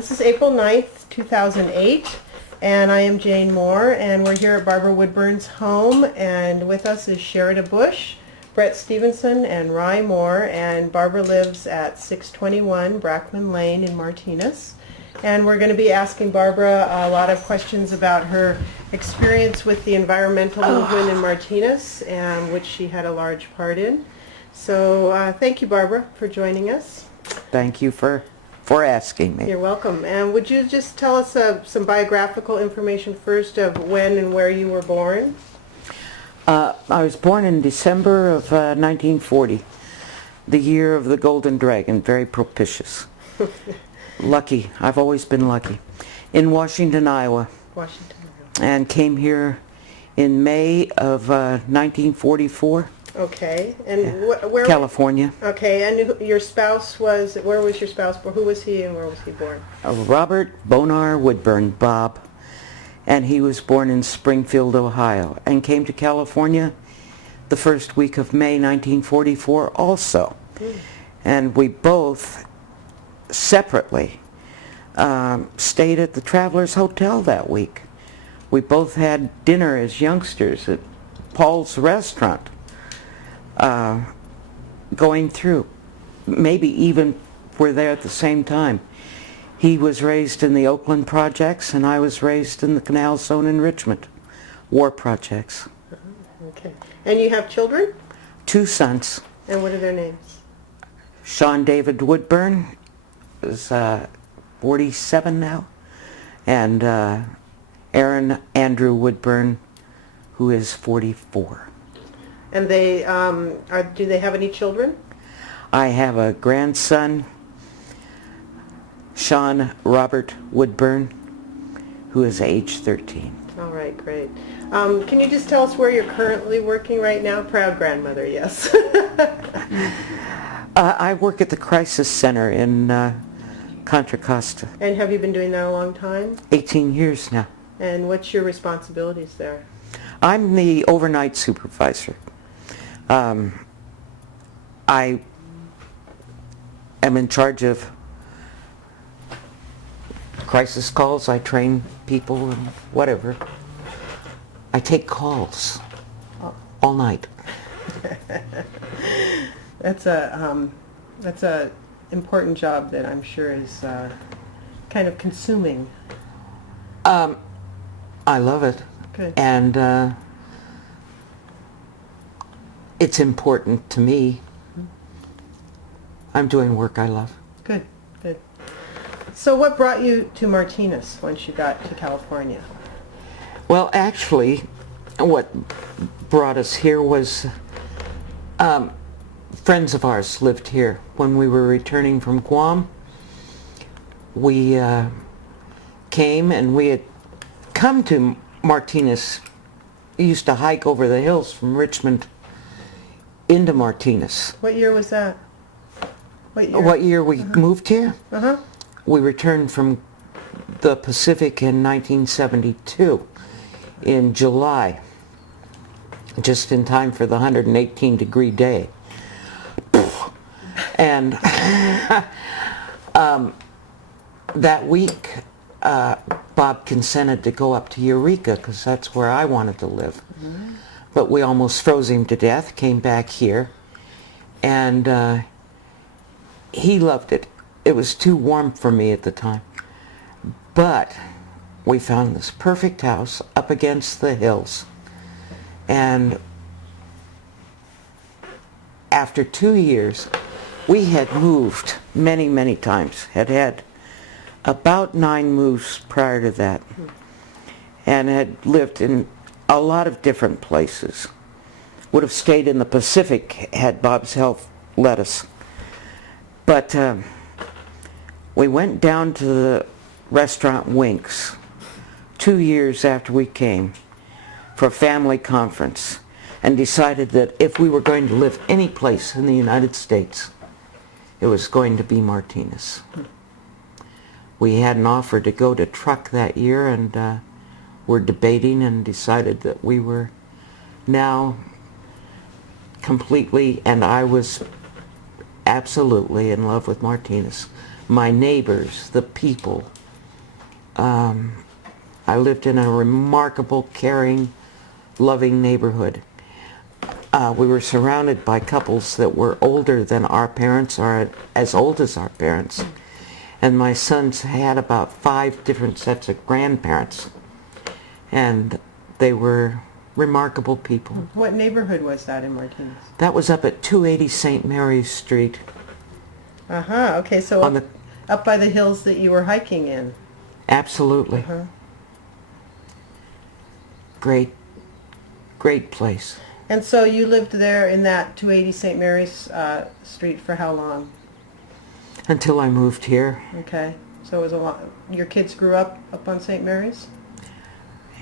This is April 9th, 2008, and I am Jane Moore, and we're here at Barbara Woodburn's home, and with us is Sherida Bush, Brett Stevenson, and Rye Moore, and Barbara lives at 621 Brackman Lane in Martinez. And we're going to be asking Barbara a lot of questions about her experience with the environmental movement in Martinez, which she had a large part in. So thank you, Barbara, for joining us. Thank you for asking me. You're welcome. And would you just tell us some biographical information first of when and where you were born? I was born in December of 1940, the year of the Golden Dragon, very propitious. Lucky. I've always been lucky. In Washington, Iowa. Washington, Iowa. And came here in May of 1944. Okay. And where? California. Okay. And your spouse was, where was your spouse born? Who was he and where was he born? Robert Bonar Woodburn, Bob. And he was born in Springfield, Ohio, and came to California the first week of May 1944 also. And we both separately stayed at the Travelers Hotel that week. We both had dinner as youngsters at Paul's Restaurant, going through. Maybe even were there at the same time. He was raised in the Oakland projects, and I was raised in the Canal Zone enrichment war projects. Okay. And you have children? 2 sons. And what are their names? Sean David Woodburn is 47 now, and Aaron Andrew Woodburn, who is 44. And they do they have any children? I have a grandson, Sean Robert Woodburn, who is age 13. All right, great. Can you just tell us where you're currently working right now? Proud grandmother, yes. I work at the Crisis Center in Contra Costa. And have you been doing that a long time? 18 years now. And what's your responsibilities there? I'm the overnight supervisor. I am in charge of crisis calls. I train people and whatever. I take calls all night. That's a important job that I'm sure is kind of consuming. I love it. Good. And it's important to me. I'm doing work I love. Good, good. So what brought you to Martinez once you got to California? Well, actually, what brought us here was friends of ours lived here. When we were returning from Guam, we came, and we had come to Martinez. We used to hike over the hills from Richmond into Martinez. What year was that? What year we moved here? Uh-huh. We returned from the Pacific in 1972 in July, just in time for the 118-degree day. And that week, Bob consented to go up to Eureka because that's where I wanted to live. Mm-hmm. But we almost froze him to death, came back here, and he loved it. It was too warm for me at the time. But we found this perfect house up against the hills. And after 2 years, we had moved many, many times, had about 9 moves prior to that, and had lived in a lot of different places. Would have stayed in the Pacific had Bob's health let us. But we went down to the restaurant Winks 2 years after we came for a family conference, and decided that if we were going to live any place in the United States, it was going to be Martinez. We had an offer to go to Truck that year, and were debating and decided that we were now completely, and I was absolutely in love with Martinez. my neighbors, the people. I lived in a remarkable, caring, loving neighborhood. We were surrounded by couples that were older than our parents, or as old as our parents. And my sons had about 5 different sets of grandparents. And they were remarkable people. What neighborhood was that in Martinez? That was up at 280 St. Mary's Street. Okay, so up by the hills that you were hiking in. Absolutely. Great place. And so you lived there in that 280 St. Mary's Street for how long? Until I moved here. Okay, so it was a lot. Your kids grew up on St. Mary's?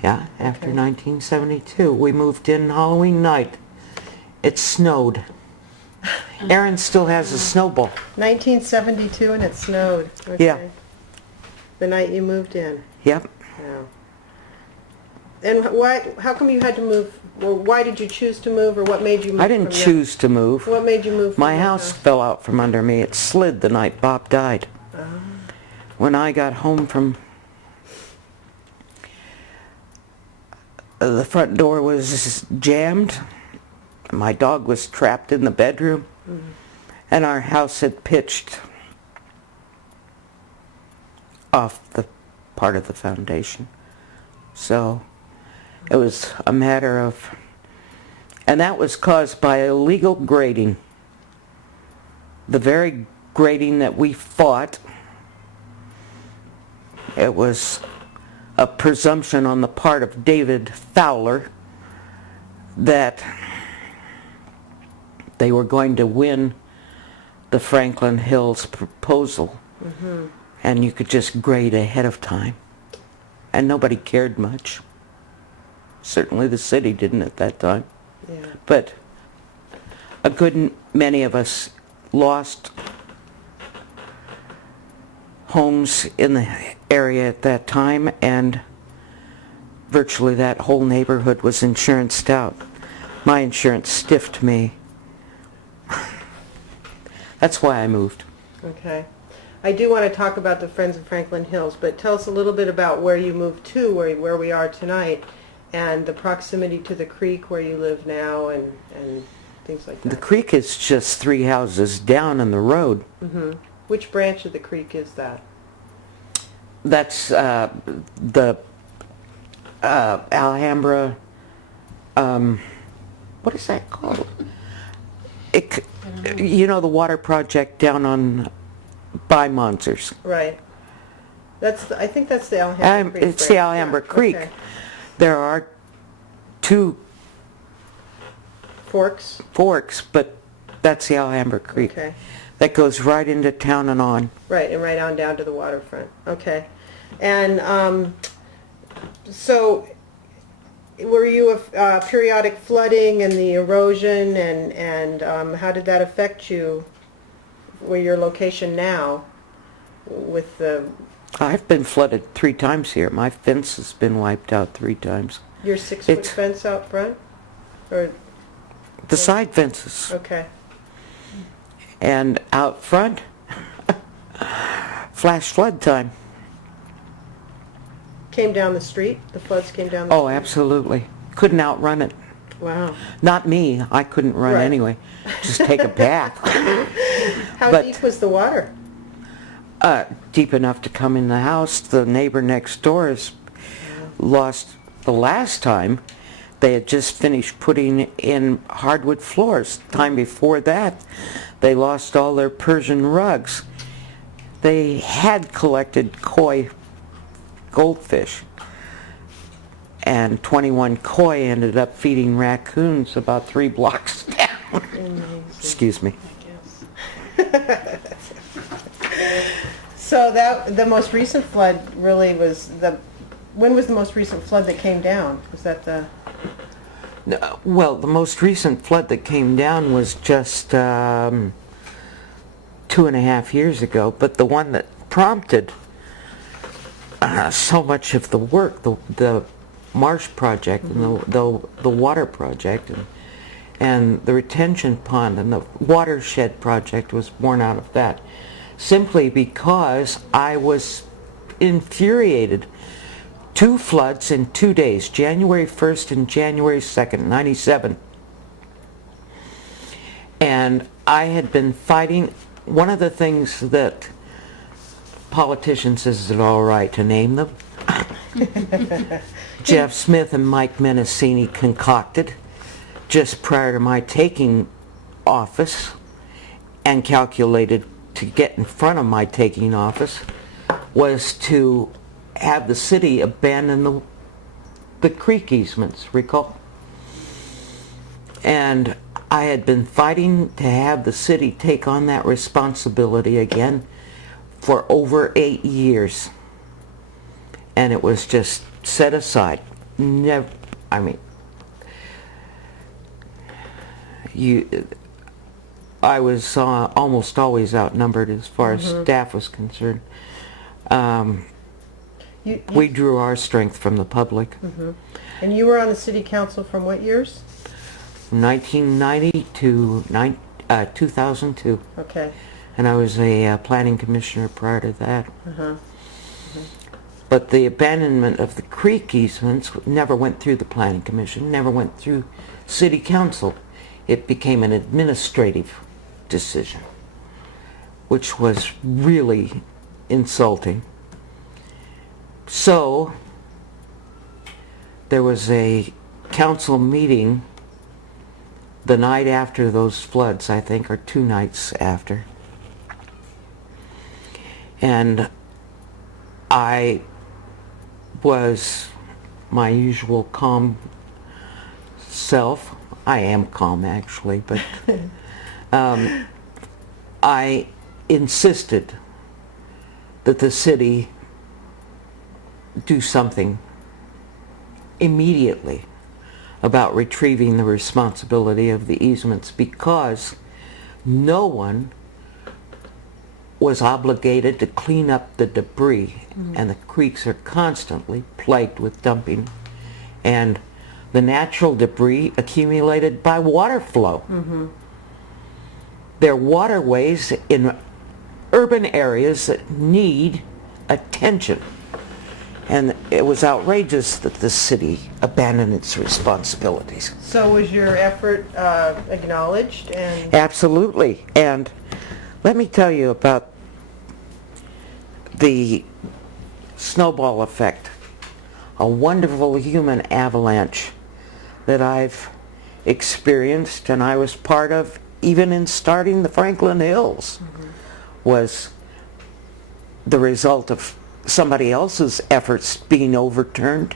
Yeah, after 1972. We moved in Halloween night. It snowed. Erin still has a snowball. 1972 and it snowed. Okay. Yeah. The night you moved in. Yep. Yeah. And how come you had to move? Or why did you choose to move, or what made you move? I didn't choose to move. What made you move? My house fell out from under me. It slid the night Bob died. When I got home from... the front door was jammed. My dog was trapped in the bedroom. And our house had pitched off the part of the foundation. So it was a matter of... And that was caused by illegal grading. The very grading that we fought. It was a presumption on the part of David Fowler that they were going to win the Franklin Hills proposal. And you could just grade ahead of time. And nobody cared much. Certainly the city didn't at that time. Yeah. But a good many of us lost homes in the area at that time, and virtually that whole neighborhood was insuranced out. My insurance stiffed me. That's why I moved. Okay. I do want to talk about the Friends of Franklin Hills, but tell us a little bit about where you moved to, where we are tonight, and the proximity to the creek where you live now, and things like that. The creek is just 3 houses down in the road. Which branch of the creek is that? That's the Alhambra, what is that called? You know, the water project down on by Monsers. Right. I think that's the Alhambra Creek. It's the Alhambra Creek. Okay. There are 2 forks, but that's the Alhambra Creek. Okay. That goes right into town and on. Right, and right on down to the waterfront. Okay. And so were you periodic flooding and the erosion, and how did that affect you, where your location now with the... I've been flooded 3 times here. My fence has been wiped out 3 times. Your 6-foot fence out front? Or the side fences. okay. And out front, flash flood time. Came down the street? The floods came down the street? Oh, absolutely. Couldn't outrun it. Wow. Not me. I couldn't run Right. anyway. Just take a path. How deep was the water? Deep enough to come in the house. The neighbor next door has lost, the last time, they had just finished putting in hardwood floors. The time before that, they lost all their Persian rugs. They had collected koi goldfish, and 21 koi ended up feeding raccoons about 3 blocks down. Amazing. Excuse me. I guess. So the most recent flood really was when was the most recent flood that came down? Was that the... Well, the most recent flood that came down was just 2.5 years ago, but the one that prompted so much of the work, the marsh project and the water project and the retention pond and the watershed project was born out of that. simply because I was infuriated. 2 floods in 2 days, January 1st and January 2nd, 97. And I had been fighting. One of the things that politicians, is it all right to name them? Jeff Smith and Mike Menacini concocted just prior to my taking office, and calculated to get in front of my taking office, was to have the city abandon the creek easements, recall? And I had been fighting to have the city take on that responsibility again for over 8 years. And it was just set aside. Never, I mean, I was almost always outnumbered as far as staff was concerned. We drew our strength from the public. And you were on the city council from what years? 1990 to 2002. Okay. And I was a planning commissioner prior to that. But the abandonment of the creek easements never went through the planning commission, never went through city council. It became an administrative decision, which was really insulting. So there was a council meeting the night after those floods, I think, or 2 nights after. And I was my usual calm self. I am calm, actually, but I insisted that the city do something immediately about retrieving the responsibility of the easements, because no one was obligated to clean up the debris, and the creeks are constantly plagued with dumping, and the natural debris accumulated by water flow. They're waterways in urban areas that need attention. And it was outrageous that the city abandoned its responsibilities. So was your effort acknowledged? And Absolutely. And let me tell you about the snowball effect, a wonderful human avalanche that I've experienced and I was part of even in starting the Franklin Hills, was the result of somebody else's efforts being overturned,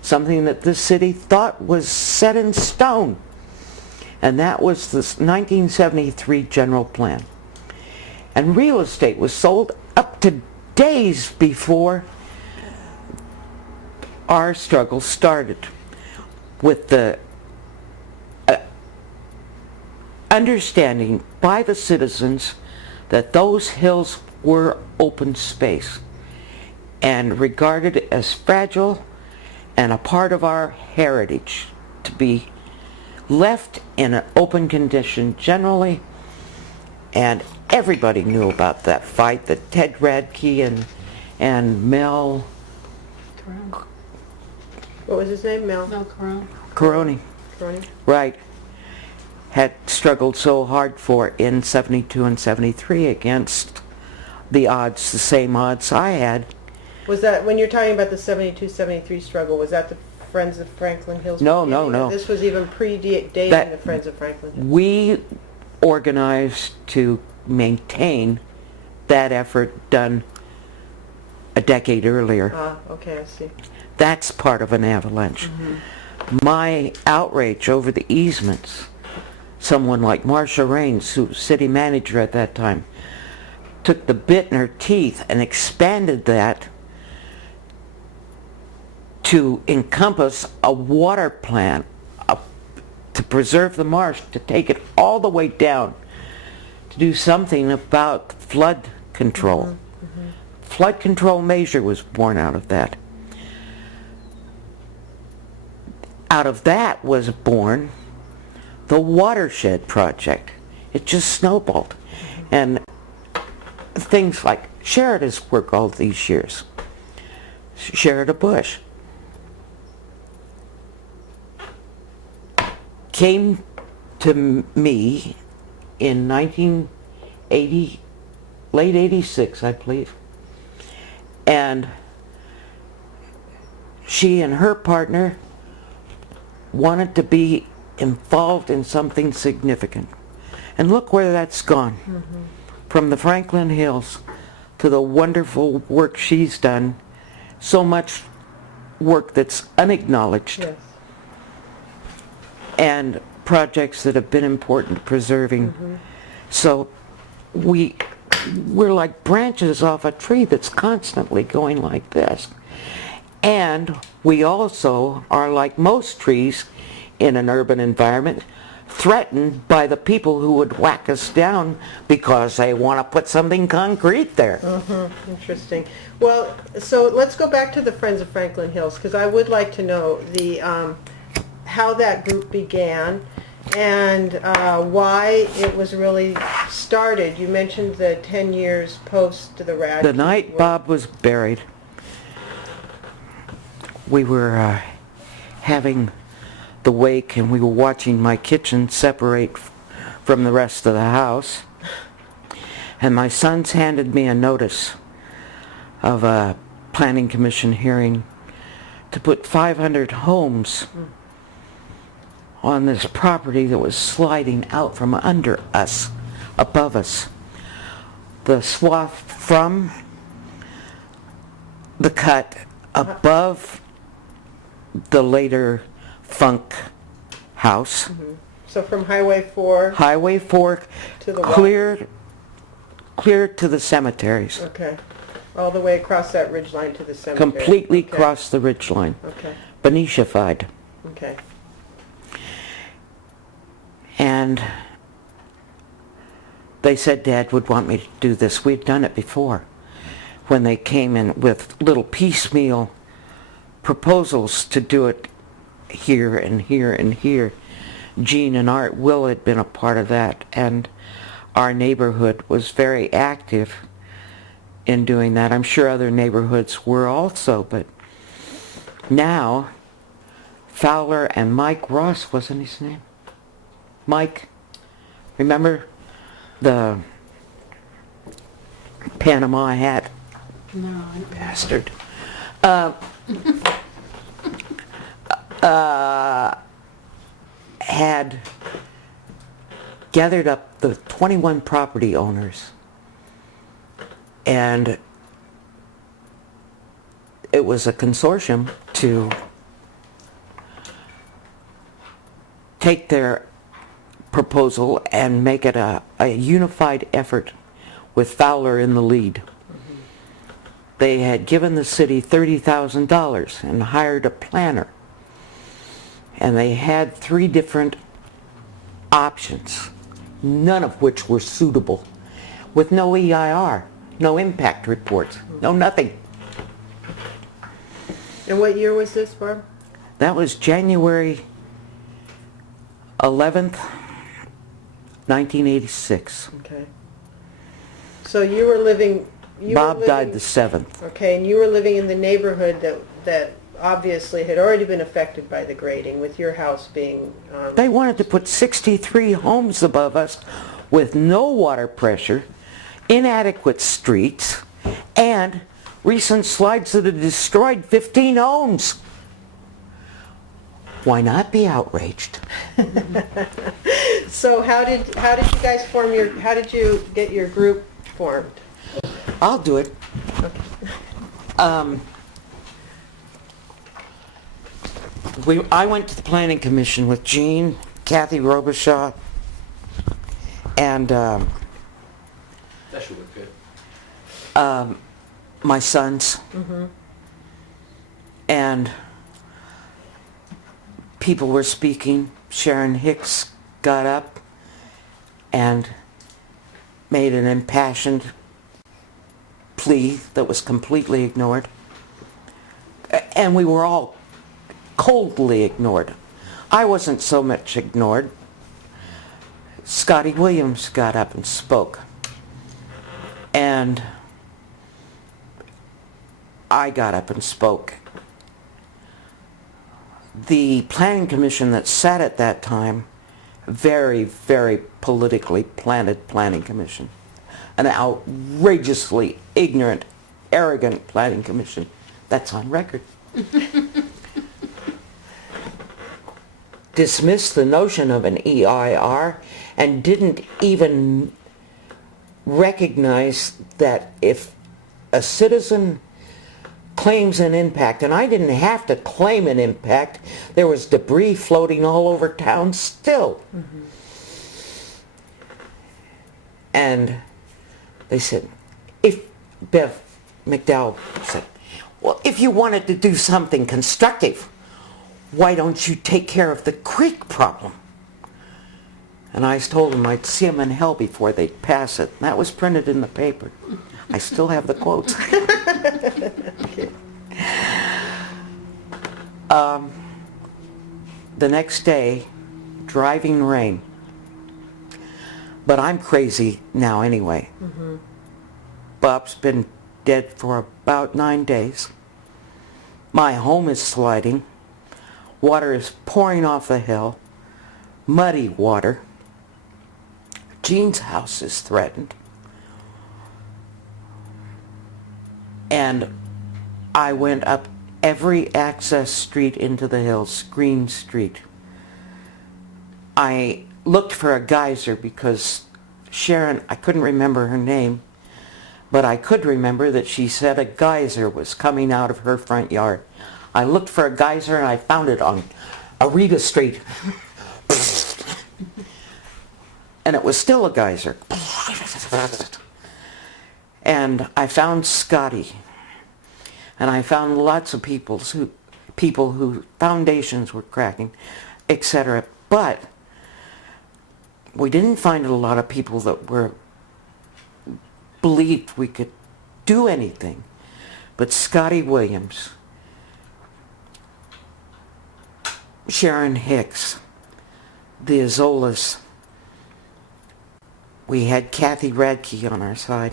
something that this city thought was set in stone. And that was the 1973 general plan. And real estate was sold up to days before our struggle started, with the understanding by the citizens that those hills were open space and regarded as fragile and a part of our heritage to be left in an open condition generally. And everybody knew about that fight that Ted Radke and Mel Corona. what was his name? Mel No, Corona. Caroni, Crony? right, had struggled so hard for in 72 and 73 against the odds, the same odds I had. Was that, when you're talking about the 72-73 struggle, was that the Friends of Franklin Hills? No, beginning? no. This was even predating That- the Friends of Franklin Hills. We organized to maintain that effort done a decade earlier. Ah, okay, I see. That's part of an avalanche. My outrage over the easements, someone like Marcia Raines, who was city manager at that time, took the bit in her teeth and expanded that to encompass a water plan to preserve the marsh, to take it all the way down, to do something about flood control. Flood control measure was born out of that. Out of that was born the watershed project. It just snowballed. And things like Sherida's work all these years. Sherida Bush came to me in 1980, late 86, I believe. And she and her partner wanted to be involved in something significant. And look where that's gone. Mm-hmm. From the Franklin Hills to the wonderful work she's done. So much work that's unacknowledged. Yes. And projects that have been important to preserving. Mm-hmm. So we're like branches off a tree that's constantly going like this. And we also are, like most trees in an urban environment, threatened by the people who would whack us down because they want to put something concrete there. Mm-hmm. Interesting. Well, so let's go back to the Friends of Franklin Hills, because I would like to know the how that group began and why it was really started. You mentioned the 10 years post the Rad. The night Bob was buried, we were having the wake, and we were watching my kitchen separate from the rest of the house. And my sons handed me a notice of a planning commission hearing to put 500 homes on this property that was sliding out from under us, above us. The swath from the cut above the later Funk house. Mm-hmm. So from Highway 4? Highway 4 to the clear to the cemeteries. Okay. All the way across that ridge line to the cemetery. Completely across the ridge line. Okay. Benicia-fied. Okay. And they said Dad would want me to do this. We'd done it before when they came in with little piecemeal proposals to do it here and here and here. Jean and Art Will had been a part of that, and our neighborhood was very active in doing that. I'm sure other neighborhoods were also, but now Fowler and Mike Ross, wasn't his name? Mike, remember the Panama hat? No, Bastard. Had gathered up the 21 property owners, and it was a consortium to take their proposal and make it a unified effort with Fowler in the lead. They had given the city $30,000 and hired a planner. And they had 3 different options, none of which were suitable, with no EIR, no impact reports, no nothing. And what year was this, Barb? That was January 11th, 1986. Okay. So you were living... Bob died the 7th. Okay, and you were living in the neighborhood that obviously had already been affected by the grading, with your house being... They wanted to put 63 homes above us with no water pressure, inadequate streets, and recent slides that had destroyed 15 homes. Why not be outraged? So how did you guys form your... How did you get your group formed? I'll do it. Okay. I went to the Planning Commission with Jean, Kathy Robichaud, and That should look good. my sons. Mm-hmm. And people were speaking. Sharon Hicks got up and made an impassioned plea that was completely ignored. And we were all coldly ignored. I wasn't so much ignored. Scotty Williams got up and spoke. And And I got up and spoke. The planning commission that sat at that time, very, very politically planted planning commission, an outrageously ignorant, arrogant planning commission, that's on record, dismissed the notion of an EIR and didn't even recognize that if a citizen claims an impact, and I didn't have to claim an impact, there was debris floating all over town still. Mm-hmm. And they said, if Bev McDowell said, well, if you wanted to do something constructive, why don't you take care of the creek problem? And I told them I'd see them in hell before they'd pass it. And that was printed in the paper. I still have the quotes. The next day, driving rain. But I'm crazy now anyway. Mm-hmm. Bob's been dead for about 9 days. My home is sliding. Water is pouring off the hill. Muddy water. Jean's house is threatened. And I went up every access street into the hills, Green Street. I looked for a geyser because Sharon, I couldn't remember her name, but I could remember that she said a geyser was coming out of her front yard. I looked for a geyser and I found it on Arita Street. And it was still a geyser. And I found Scotty. And I found lots of people who foundations were cracking, etc. But we didn't find a lot of people that believed we could do anything. But Scotty Williams, Sharon Hicks, the Azolas, we had Kathy Radke on our side.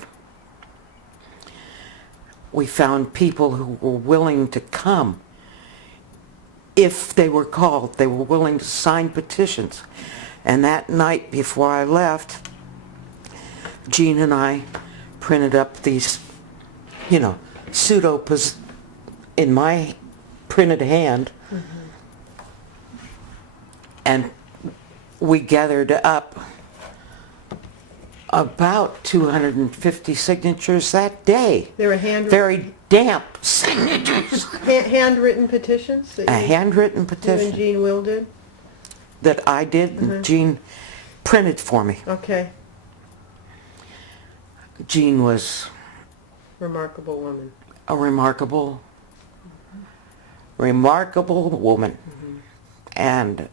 We found people who were willing to come if they were called. They were willing to sign petitions. And that night before I left, Jean and I printed up these, in my printed hand. Mm-hmm. And we gathered up about 250 signatures that day. They were handwritten? Very damp signatures. Handwritten petitions? A handwritten petition. You and Jean Will did? That I did, and Jean printed for me. Okay. Jean was... remarkable woman. A remarkable woman. Mm-hmm. And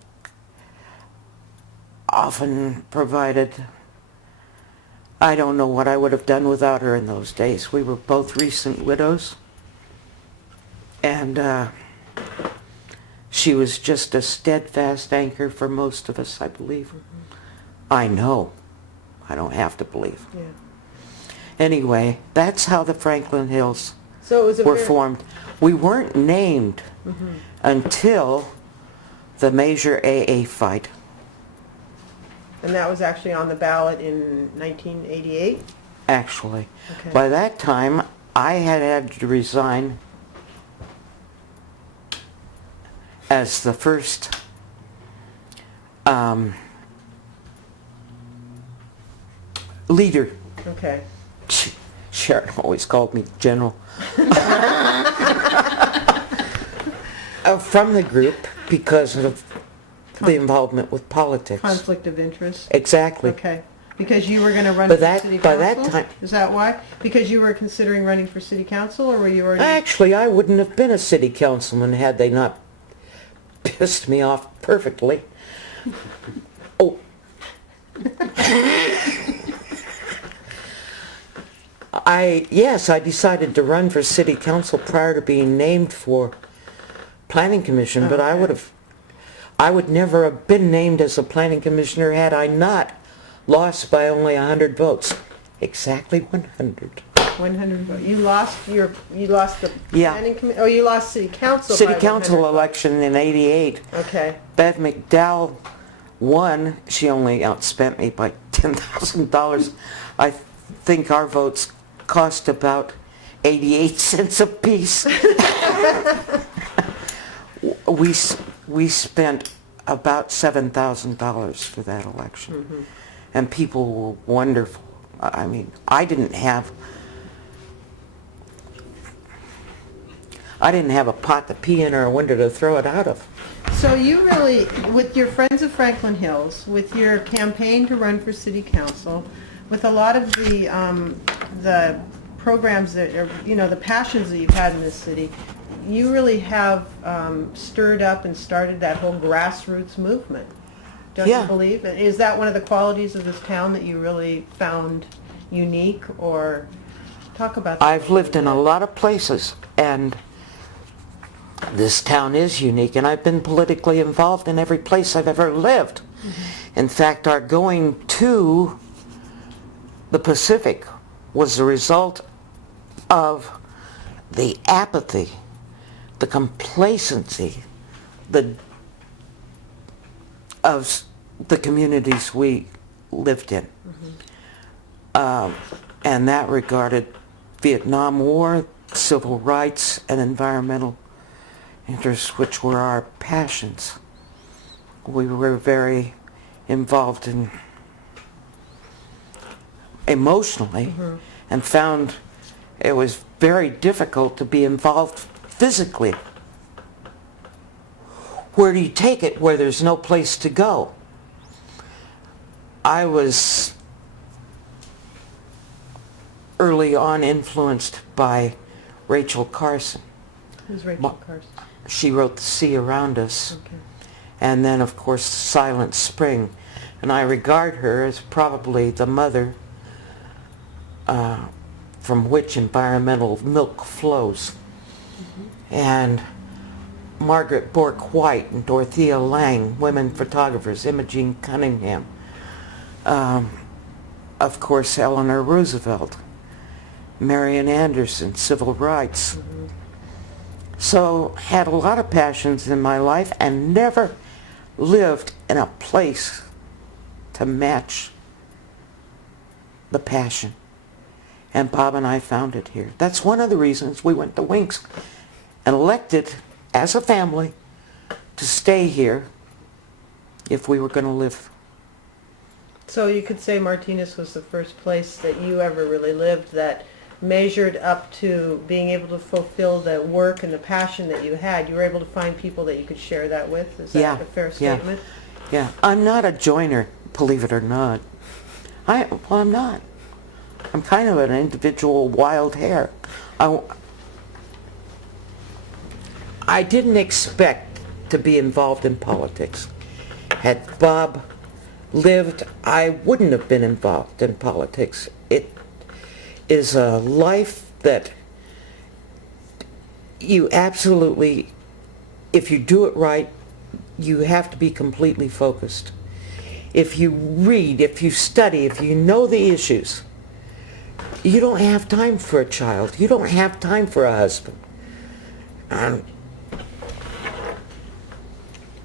often provided... I don't know what I would have done without her in those days. We were both recent widows. And she was just a steadfast anchor for most of us, I believe. Mm-hmm. I know. I don't have to believe. Yeah. Anyway, that's how the Franklin Hills were formed. We weren't named until the major AA fight. And that was actually on the ballot in 1988? Actually. Okay. By that time, I had to resign as the first leader. Okay. Sharon always called me General. From the group because of the involvement with politics. Conflict of interest? Exactly. Okay. Because you were going to run for city council? By that time... Is that why? Because you were considering running for city council, or were you already... Actually, I wouldn't have been a city councilman had they not pissed me off perfectly. Oh. I decided to run for city council prior to being named for planning commission, but I would never have been named as a planning commissioner had I not lost by only 100 votes. Exactly 100. 100 votes. You lost the Yeah. planning committee, oh, you lost city council City by 100 council votes. election in '88. Okay. Bev McDowell won. She only outspent me by $10,000. I think our votes cost about 88 cents a piece. we spent about $7,000 for that election. Mm-hmm. And people were wonderful. I mean, I didn't have a pot to pee in or a window to throw it out of. So you really, with your Friends of Franklin Hills, with your campaign to run for city council, with a lot of the programs that are, the passions that you've had in this city, you really have stirred up and started that whole grassroots movement. Don't Yeah. you believe? Is that one of the qualities of this town that you really found unique, or talk about that? I've lived in a lot of places, and this town is unique, and I've been politically involved in every place I've ever lived. Mm-hmm. In fact, our going to the Pacific was the result of the apathy, the complacency, of the communities we lived in. Mm-hmm. And that regarded Vietnam War, civil rights, and environmental interests, which were our passions. We were very involved in emotionally, mm-hmm. and found it was very difficult to be involved physically. Where do you take it where there's no place to go? I was early on influenced by Rachel Carson. Who's Rachel Carson? She wrote The Sea Around Us. Okay. And then, of course, Silent Spring. And I regard her as probably the mother from which environmental milk flows. Mm-hmm. And Margaret Bork White and Dorothea Lange, women photographers, Imogene Cunningham, of course Eleanor Roosevelt, Marian Anderson, civil rights. Mm-hmm. So had a lot of passions in my life and never lived in a place to match the passion. And Bob and I found it here. That's one of the reasons we went to Winks and elected as a family to stay here if we were going to live. So you could say Martinez was the first place that you ever really lived that measured up to being able to fulfill the work and the passion that you had. You were able to find people that you could share that with. Is that a fair statement? Yeah. I'm not a joiner, believe it or not. I'm not. I'm kind of an individual wild hare. I didn't expect to be involved in politics. Had Bob lived, I wouldn't have been involved in politics. It is a life that you absolutely, if you do it right, you have to be completely focused. If you read, if you study, if you know the issues, you don't have time for a child. You don't have time for a husband.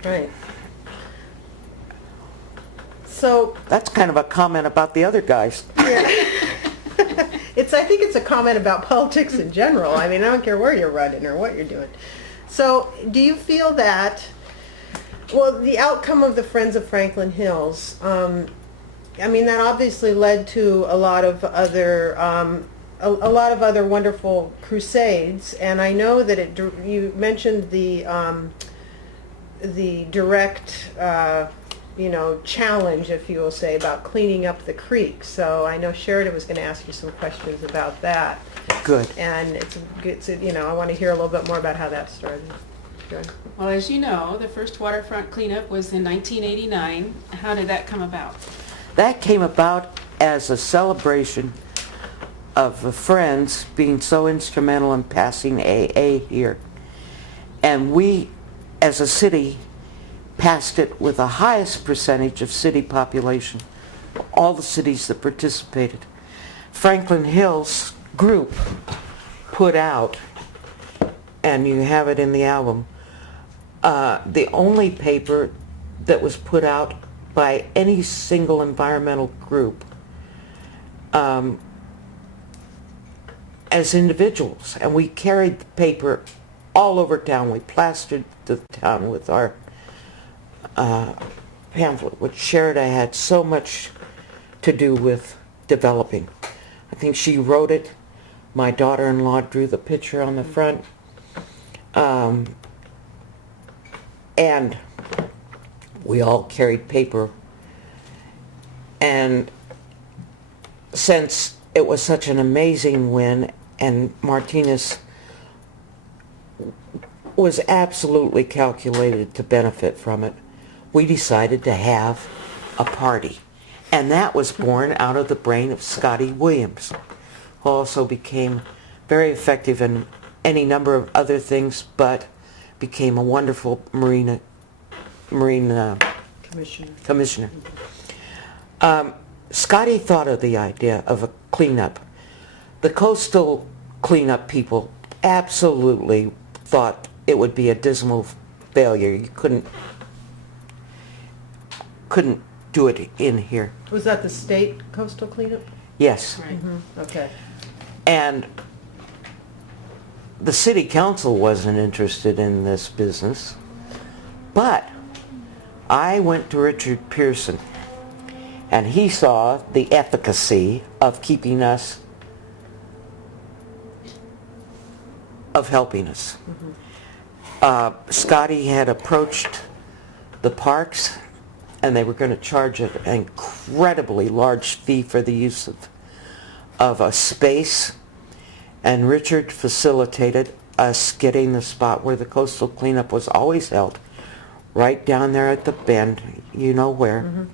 Right. So that's kind of a comment about the other guys. Yeah. I think it's a comment about politics in general. I mean, I don't care where you're running or what you're doing. So do you feel that, well, the outcome of the Friends of Franklin Hills, I mean, that obviously led to a lot of other wonderful crusades, and I know that you mentioned the direct challenge, if you will say, about cleaning up the creek. So I know Sheridan was going to ask you some questions about that. Good. And I want to hear a little bit more about how that started. Good. Well, as you know, the first waterfront cleanup was in 1989. How did that come about? That came about as a celebration of the Friends being so instrumental in passing AA here. And we, as a city, passed it with the highest percentage of city population, all the cities that participated. Franklin Hills group put out, and you have it in the album, the only paper that was put out by any single environmental group as individuals. And we carried the paper all over town. We plastered the town with our pamphlet, which Sherida had so much to do with developing. I think she wrote it. My daughter-in-law drew the picture on the front. And we all carried paper. And since it was such an amazing win, and Martinez was absolutely calculated to benefit from it, we decided to have a party. And that was born out of the brain of Scotty Williams, who also became very effective in any number of other things, but became a wonderful marine commissioner. Scotty thought of the idea of a cleanup. The coastal cleanup people absolutely thought it would be a dismal failure. You couldn't do it in here. Was that the state coastal cleanup? Yes. Right. Okay. And the city council wasn't interested in this business, but I went to Richard Pearson, and he saw the efficacy of keeping us, of helping us. Scotty had approached the parks, and they were going to charge an incredibly large fee for the use of a space, and Richard facilitated us getting the spot where the coastal cleanup was always held, right down there at the bend, you know where,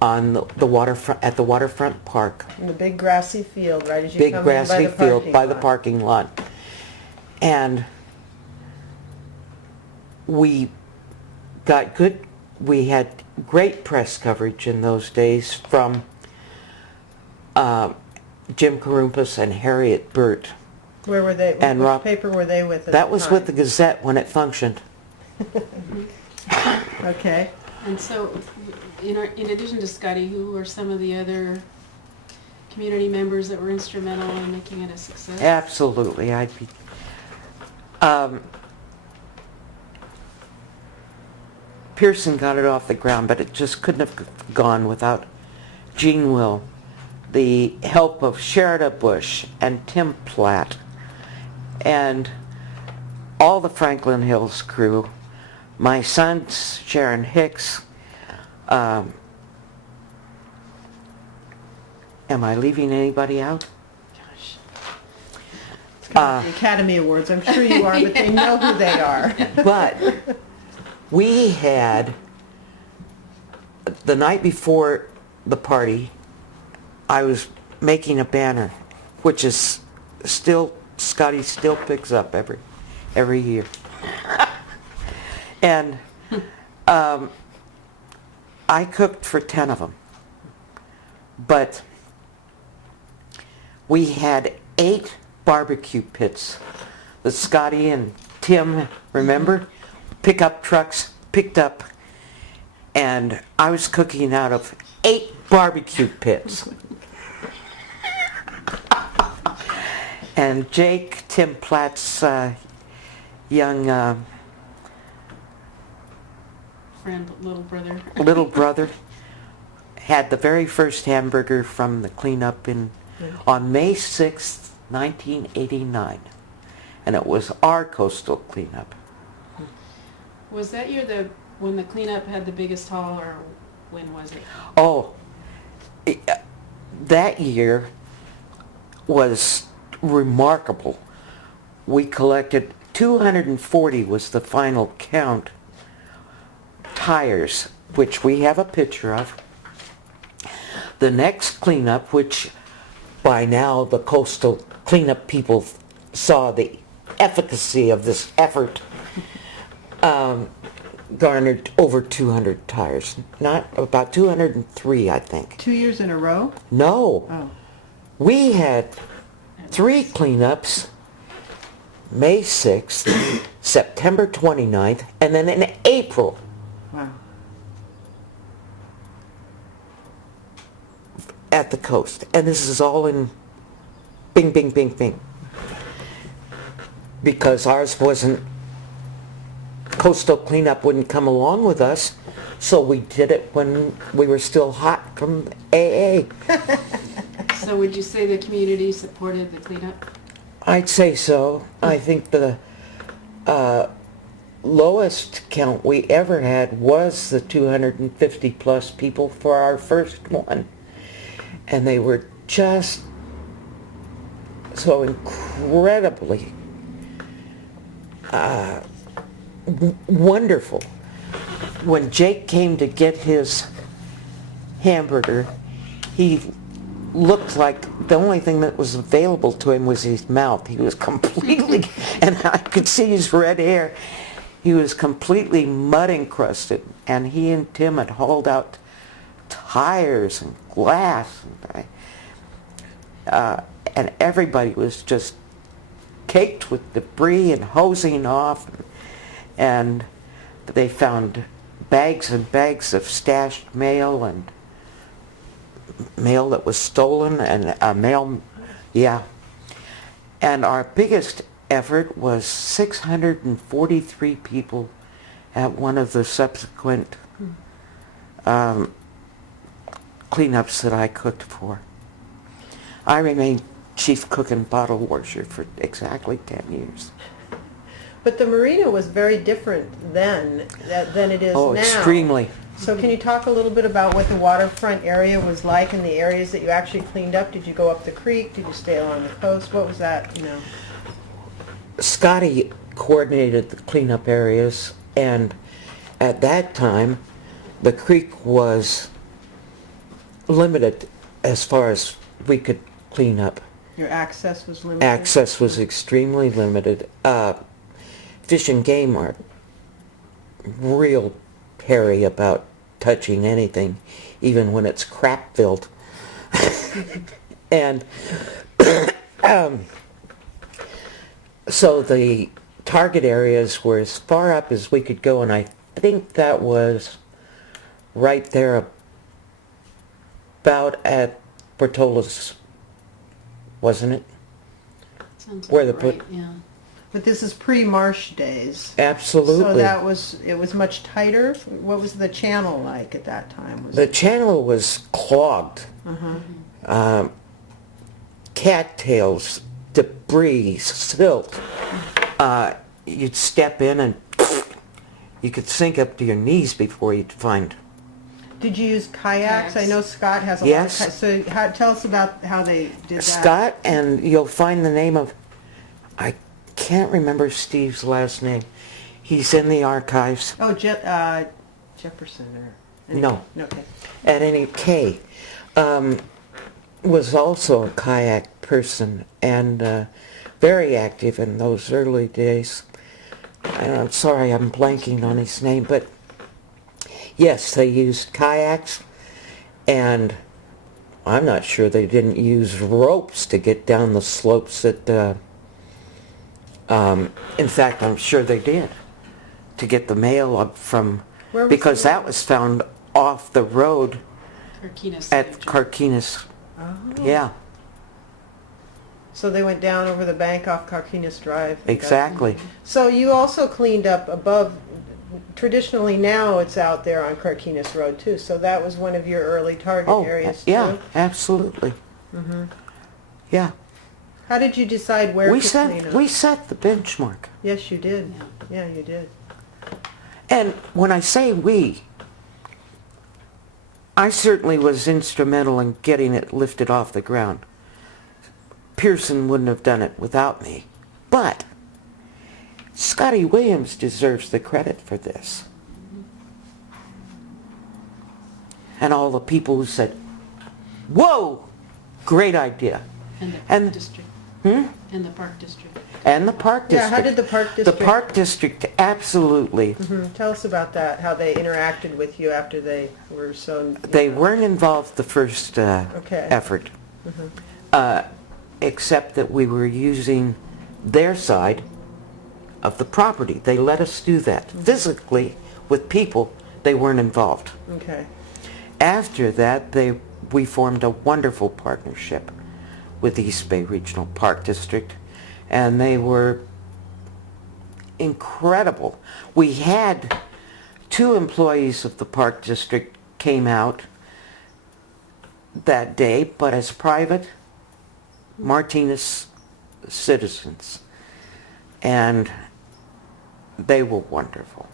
on the waterfront, at the waterfront park. In the big grassy field, right as you Big come grassy in by the field by the lot. parking lot. And we had great press coverage in those days from Jim Karumpus and Harriet Burt. Where were they? And Which Rob- paper were they with at That the was time? with the Gazette when it functioned. Okay. And so, in addition to Scotty, who were some of the other community members that were instrumental in making it a success? Absolutely. Pearson got it off the ground, but it just couldn't have gone without Gene Will, the help of Sherida Bush and Tim Platt, and all the Franklin Hills crew, my sons, Sharon Hicks. Am I leaving anybody out? Gosh. The Academy Awards, I'm sure you are, but they know who they are. But we had, the night before the party, I was making a banner, which is still, Scotty still picks up every year. And I cooked for 10 of them. But we had 8 barbecue pits that Scotty and Tim, remember? Pickup trucks picked up, and I was cooking out of 8 barbecue pits. And Jake, Tim Platt's young Friend, little brother, had the very first hamburger from the cleanup on May 6th, 1989. And it was our coastal cleanup. Was that year when the cleanup had the biggest haul, or when was it? Oh, that year was remarkable. We collected 240 was the final count, tires, which we have a picture of. The next cleanup, which by now the coastal cleanup people saw the efficacy of this effort, garnered over 200 tires. Not about 203, I think. 2 years in a row? No. Oh. We had 3 cleanups, May 6th, September 29th, and then in April. Wow. At the coast. And this is all in bing, bing, bing, bing. Because ours wasn't, coastal cleanup wouldn't come along with us, so we did it when we were still hot from AA. So would you say the community supported the cleanup? I'd say so. I think the lowest count we ever had was the 250 plus people for our first one. And they were just so incredibly wonderful. When Jake came to get his hamburger, he looked like the only thing that was available to him was his mouth. He was completely, and I could see his red hair, he was completely mud encrusted. And he and Tim had hauled out tires and glass. And everybody was just caked with debris and hosing off. And they found bags and bags of stashed mail and mail that was stolen and mail, yeah. And our biggest effort was 643 people at one of the subsequent cleanups that I cooked for. I remained chief cook and bottle washer for exactly 10 years. But the marina was very different then than it is now. Oh, extremely. So can you talk a little bit about what the waterfront area was like and the areas that you actually cleaned up? Did you go up the creek? Did you stay along the coast? What was that, you know? Scotty coordinated the cleanup areas, and at that time, the creek was limited as far as we could clean up. Your access was limited? Access was extremely limited. Fish and Game are real hairy about touching anything, even when it's crap filled. And so the target areas were as far up as we could go, and I think that was right there about at Portola's, wasn't it? Sounds Where about they right, put- yeah. But this is pre-marsh days. Absolutely. So it was much tighter? What was the channel like at that time? The channel was clogged. Cattails, debris, silt. You'd step in and you could sink up to your knees before you'd find. Did you use kayaks? Kayaks. I know Scott has a Yes. lot of kayaks. So tell us about how they did that. Scott, and you'll find the name of, I can't remember Steve's last name. He's in the archives. Oh, Jefferson or... No. Okay. At any K, was also a kayak person and very active in those early days. And I'm sorry, I'm blanking on his name, but yes, they used kayaks, and I'm not sure they didn't use ropes to get down the slopes that, in fact, I'm sure they did, to get the mail up from, Where was because the- that was found off the road Carquinez at Cemetery. Carquinez. Oh. Yeah, So they went down over the bank off Carquinez Drive. exactly. So you also cleaned up above, traditionally now it's out there on Carquinez Road too, so that was one of your early target Oh, areas too? yeah, absolutely. Yeah. How did you decide where We to clean set, up? we set the benchmark. Yes, you did. Yeah, you did. And when I say we, I certainly was instrumental in getting it lifted off the ground. Pearson wouldn't have done it without me. But Scotty Williams deserves the credit for this. And all the people who said, whoa, great idea. And the And- park district. And the park district. And the Park Yeah, District. how did the Park District... The Park District, absolutely. Tell us about that, how they interacted with you after they were so... They weren't involved the first Okay. effort. except that we were using their side of the property. They let us do that. Physically, with people, they weren't involved. Okay. After that, we formed a wonderful partnership with East Bay Regional Park District, and they were incredible. We had 2 employees of the park district came out that day, but as private Martinez citizens, and they were wonderful.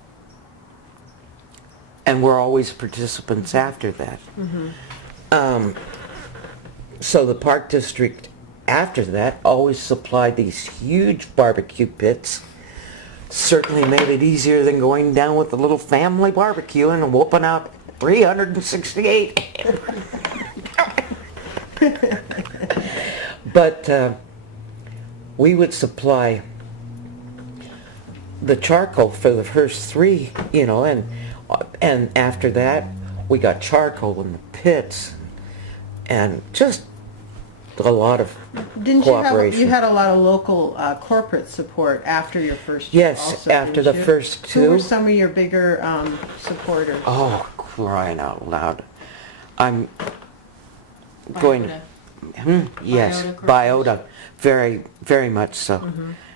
And we're always participants after that. So the park district after that always supplied these huge barbecue pits. Certainly made it easier than going down with a little family barbecue and whooping out 368. But we would supply the charcoal for the first 3, and after that we got charcoal in the pits, and just a lot of Didn't cooperation. you had a lot of local corporate support after your first year Yes, also, after didn't the you? first 2. Who were some of your bigger supporters? Oh, crying out loud. I'm going... Biota. Yes, Biota Biota. Very, very much so.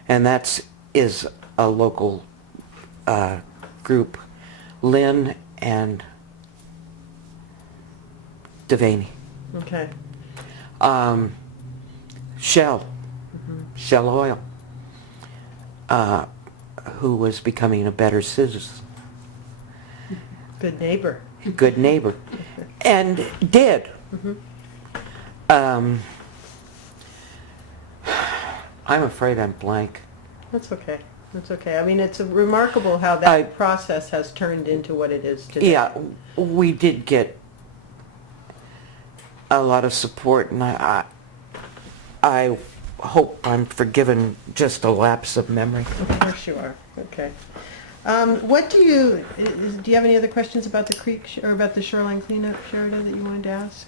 And is a local group. Lynn and Devaney. Okay. Shell Oil, who was becoming a better citizen, Good neighbor. good neighbor, and did. I'm afraid I'm blank. That's okay. That's okay. I mean, it's remarkable how that process has turned into what it is today. Yeah, we did get a lot of support, and I hope I'm forgiven just a lapse of memory. Of course you are. Okay. What do you have any other questions about the creek or about the shoreline cleanup, Sheridan, that you wanted to ask?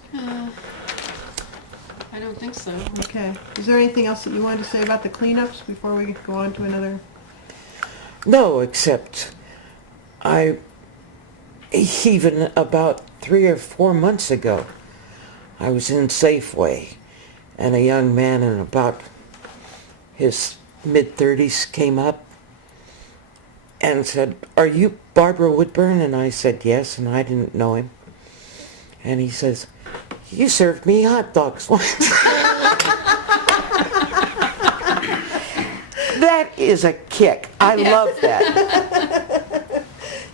I don't think so. Okay. Is there anything else that you wanted to say about the cleanups before we go on to another? No, except even about 3 or 4 months ago, I was in Safeway, and a young man in about his mid-30s came up and said, "Are you Barbara Woodburn?" And I said, "Yes," and I didn't know him. And he says, "You served me hot dogs once." That is a kick. I love that.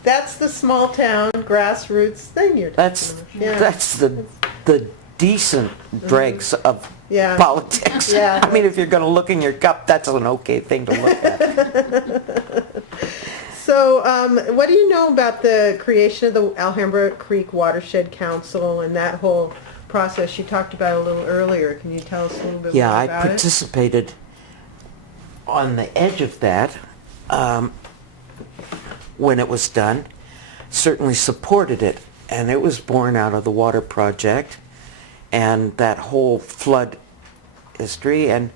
That's the small town grassroots thing you're talking about. Yeah. That's the decent dregs of Yeah. politics. Yeah. I mean, if you're going to look in your cup, that's an okay thing to look at. So, what do you know about the creation of the Alhambra Creek Watershed Council and that whole process you talked about a little earlier? Can you tell us a little bit Yeah, more I about it? participated on the edge of that when it was done. Certainly supported it, and it was born out of the water project and that whole flood history, and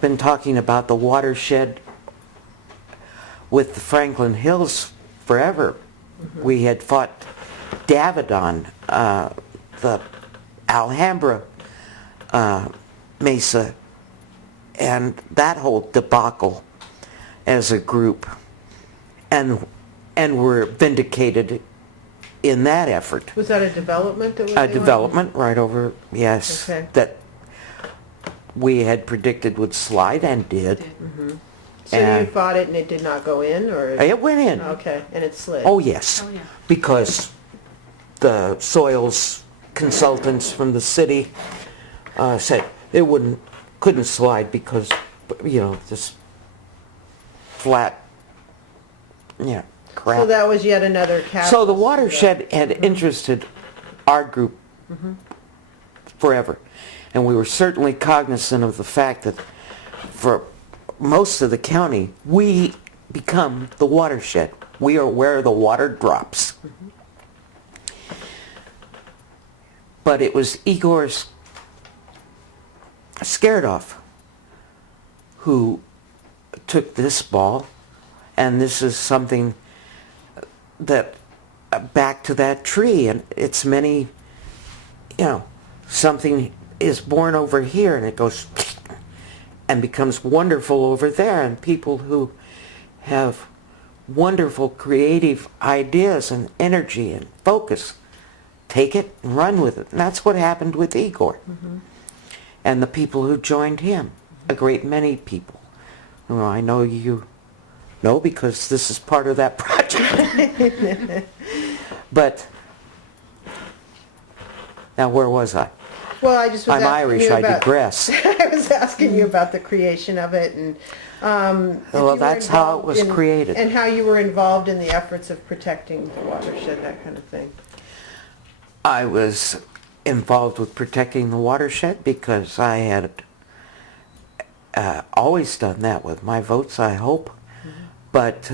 been talking about the watershed with the Franklin Hills forever. We had fought Davidon, the Alhambra Mesa, and that whole debacle as a group, and were vindicated in that effort. Was that a development that was A development right over, yes, Okay. that we had predicted would slide and did. So you and- fought it and it did not go in, or? It went in. Okay, and it slid. Oh, yes. Oh, yeah. Because the soils consultants from the city said it couldn't slide because, this flat, crap. So that was yet another catalyst. So the watershed had interested our group forever. And we were certainly cognizant of the fact that for most of the county, we become the watershed. We are where the water drops. But it was Igor's scared of, who took this ball, and this is something that, back to that tree, and it's many, something is born over here and it goes and becomes wonderful over there, and people who have wonderful creative ideas and energy and focus take it and run with it. And that's what happened with Igor. And the people who joined him, a great many people who I know you know because this is part of that project. But now where was I? Well, I just was I'm asking Irish, you I about, digress. I was asking you about the creation of it, and if you Well, were that's how it involved was created. and how you were involved in the efforts of protecting the watershed, that kind of thing. I was involved with protecting the watershed because I had always done that with my votes, I hope. But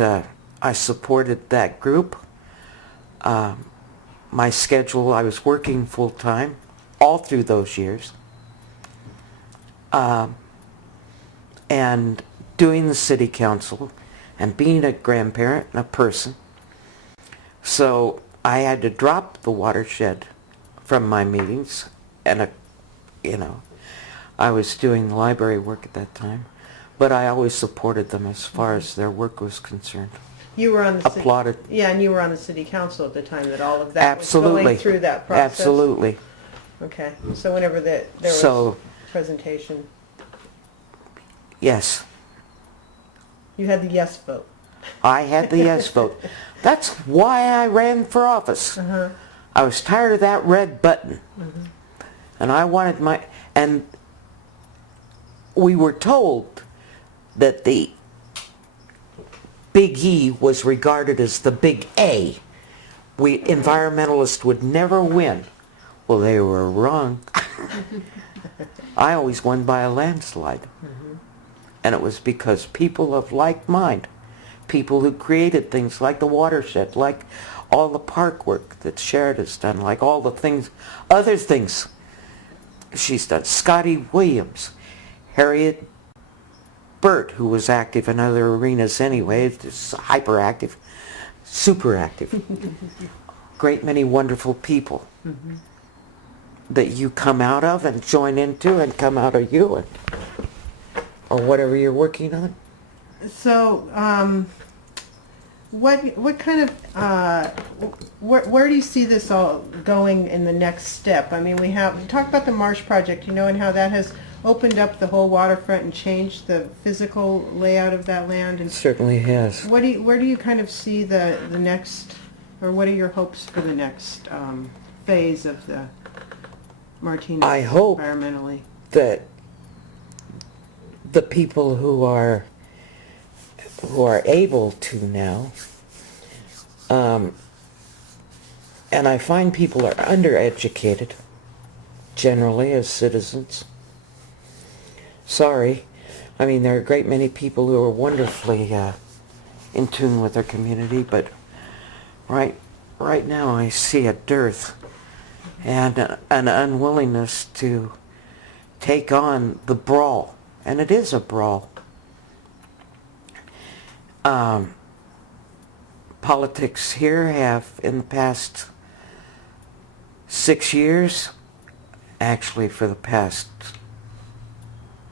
I supported that group. My schedule, I was working full-time all through those years. And doing the city council and being a grandparent and a person. So I had to drop the watershed from my meetings, and I was doing library work at that time, but I always supported them as far as their work was concerned. You were on the Applauded. Yeah, and you were on the city council at the time that all of that Absolutely. was going through that process. Absolutely. Okay, so whenever there was So, presentation, yes, you had the yes vote. I had the yes vote. That's why I ran for office. I was tired of that red button. And I wanted and we were told that the big E was regarded as the big A. Environmentalists would never win. Well, they were wrong. I always won by a landslide. And it was because people of like mind, people who created things like the watershed, like all the park work that Sherrod has done, like all the things, other things she's done. Scotty Williams, Harriet Burt, who was active in other arenas anyway, just hyperactive, super active. Great many wonderful people that you come out of and join into and come out of you, or whatever you're working on. So, what kind of where do you see this all going in the next step? I mean, we talked about the Marsh Project, and how that has opened up the whole waterfront and changed the physical layout of that land. And It certainly has. where do you kind of see the next, or what are your hopes for the next phase of the Martinez I hope environmentally? that the people who are able to now, and I find people are undereducated generally as citizens. Sorry. I mean, there are a great many people who are wonderfully in tune with their community, but right now I see a dearth and an unwillingness to take on the brawl. And it is a brawl. Politics here have, in the past 6 years, actually for the past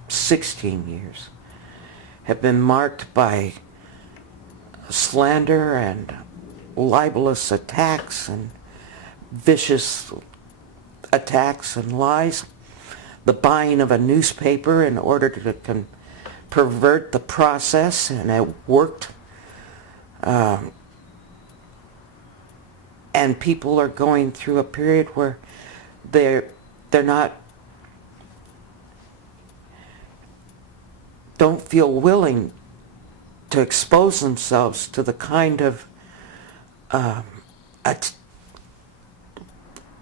16 years, have been marked by slander and libelous attacks and vicious attacks and lies. The buying of a newspaper in order to pervert the process, and it worked. And people are going through a period where they're not, don't feel willing to expose themselves to the kind of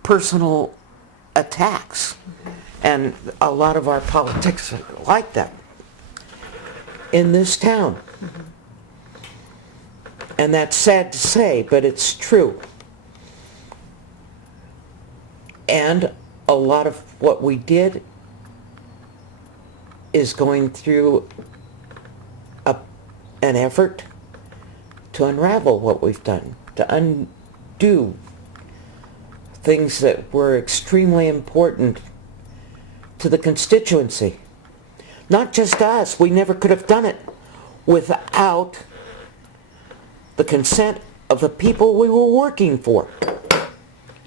personal attacks. And a lot of our politics are like that in this town. And that's sad to say, but it's true. And a lot of what we did is going through an effort to unravel what we've done, to undo things that were extremely important to the constituency. Not just us. We never could have done it without the consent of the people we were working for.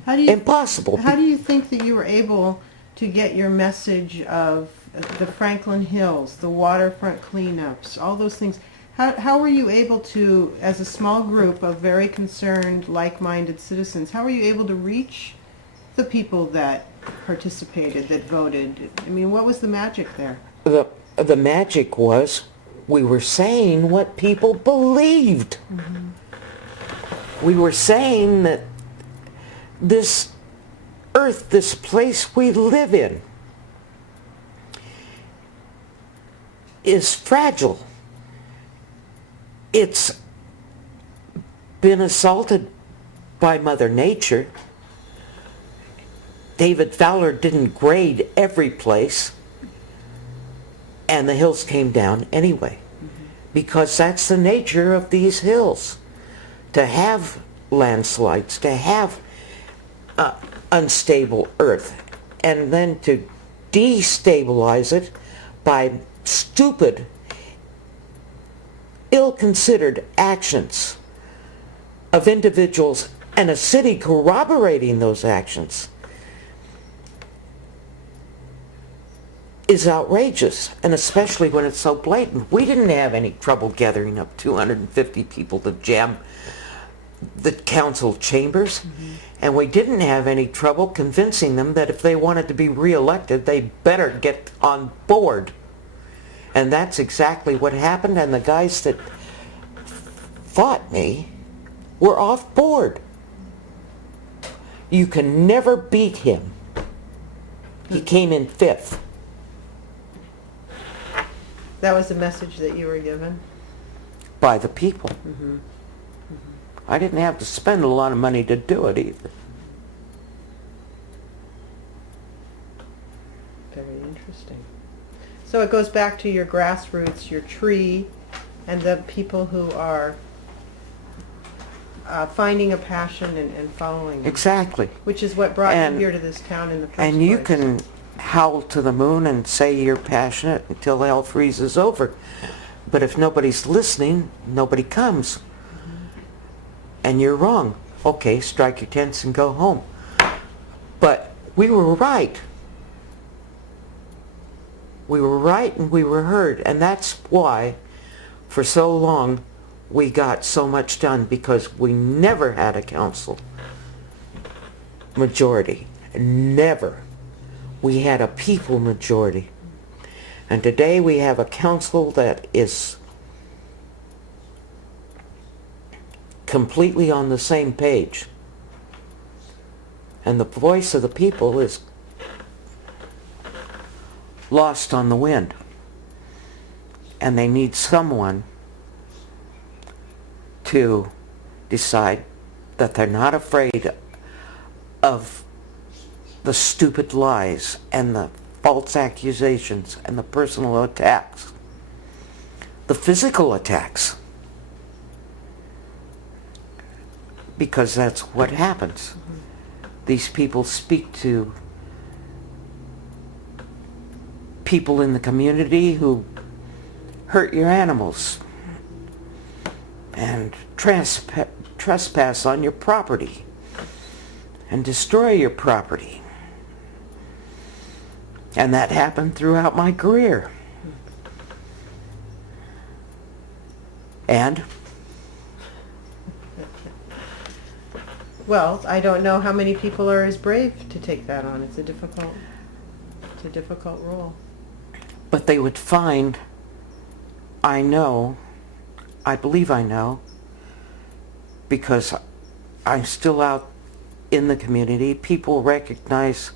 How do you, Impossible. How do you think that you were able to get your message of the Franklin Hills, the waterfront cleanups, all those things? How were you able to, as a small group of very concerned, like-minded citizens, how were you able to reach the people that participated, that voted? I mean, what was the magic there? The magic was we were saying what people believed. Mm-hmm. We were saying that this earth, this place we live in, is fragile. It's been assaulted by Mother Nature. David Fowler didn't grade every place, and the hills came down anyway, because that's the nature of these hills, to have landslides, to have unstable earth, and then to destabilize it by stupid, ill-considered actions of individuals and a city corroborating those actions is outrageous, and especially when it's so blatant. We didn't have any trouble gathering up 250 people to jam the council chambers, and we didn't have any trouble convincing them that if they wanted to be reelected, they better get on board. And that's exactly what happened, and the guys that fought me were off board. You can never beat him. He came in fifth. That was the message that you were given? By the people. Mm-hmm. Mm-hmm. I didn't have to spend a lot of money to do it either. Very interesting. So it goes back to your grassroots, your tree, and the people who are finding a passion and following it. Exactly. Which is what brought you here to this town in the first place. And you can howl to the moon and say you're passionate until hell freezes over. But if nobody's listening, nobody comes. Mm-hmm. And you're wrong. Okay, strike your tents and go home. But we were right. We were right and we were heard. And that's why, for so long, we got so much done, because we never had a council majority. Never. We had a people majority. And today we have a council that is completely on the same page. And the voice of the people is lost on the wind. And they need someone to decide that they're not afraid of the stupid lies and the false accusations and the personal attacks, the physical attacks, because that's what happens. Mm-hmm. These people speak to people in the community who hurt your animals and trespass on your property and destroy your property. And that happened throughout my career. And? Well, I don't know how many people are as brave to take that on. It's a difficult role. But they would find, I believe I know, because I'm still out in the community. People recognize,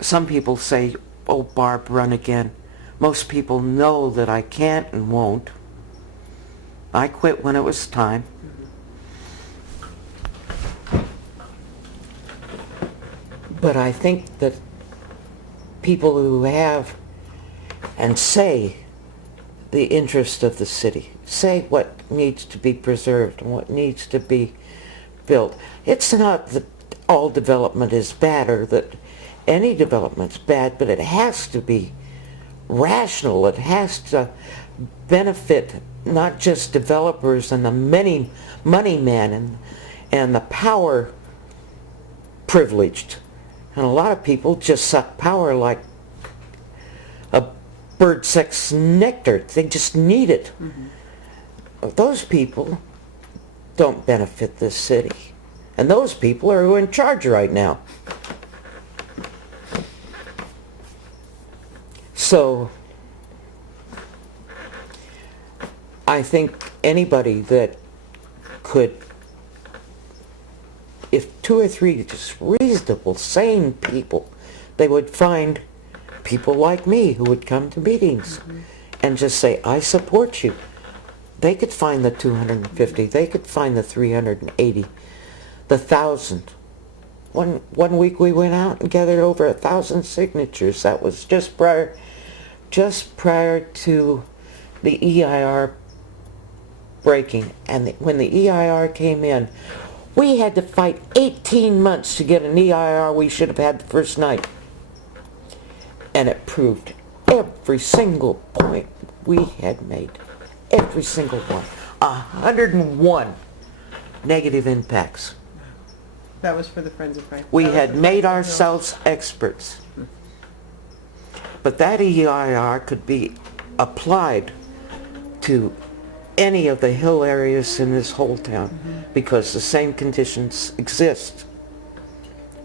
some people say, oh, Barb, run again. Most people know that I can't and won't. I quit when it was time. But I think that people who have and say the interest of the city. Say what needs to be preserved and what needs to be built. It's not that all development is bad or that any development's bad, but it has to be rational. It has to benefit not just developers and the many money men and the power privileged. And a lot of people just suck power like a bird sucks nectar. They just need it. Mm-hmm. Those people don't benefit this city. And those people are who are in charge right now. So I think anybody that could, if 2 or 3 just reasonable, sane people, they would find people like me who would come to meetings and just say, I support you. They could find the 250, they could find the 380, the 1,000. One week we went out and gathered over 1,000 signatures. That was just prior to the EIR breaking. And when the EIR came in, we had to fight 18 months to get an EIR we should have had the first night. And it proved every single point we had made. Every single one. 101 negative impacts. That was for the Friends of Franklin. We had made ourselves experts. But that EIR could be applied to any of the hill areas in this whole town because the same conditions exist,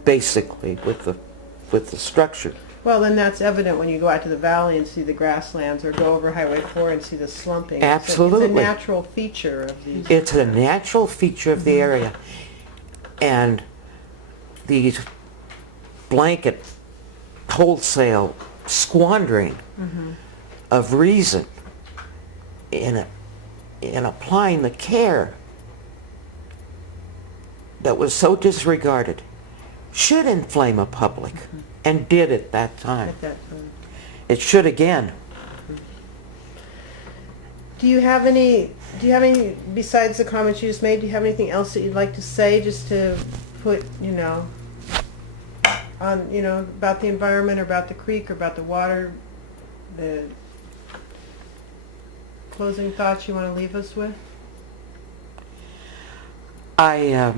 basically, with the structure. Well, then that's evident when you go out to the valley and see the grasslands, or go over Highway 4 and see the slumping. Absolutely. It's a natural feature of these. It's a natural feature of the area. And these blanket wholesale squandering of reason in applying the care that was so disregarded should inflame a public, and did at that time. At that time. It should again. Do you have any, besides the comments you just made, do you have anything else that you'd like to say, just to put, on, about the environment, or about the creek, or about the water, the closing thoughts you want to leave us with? I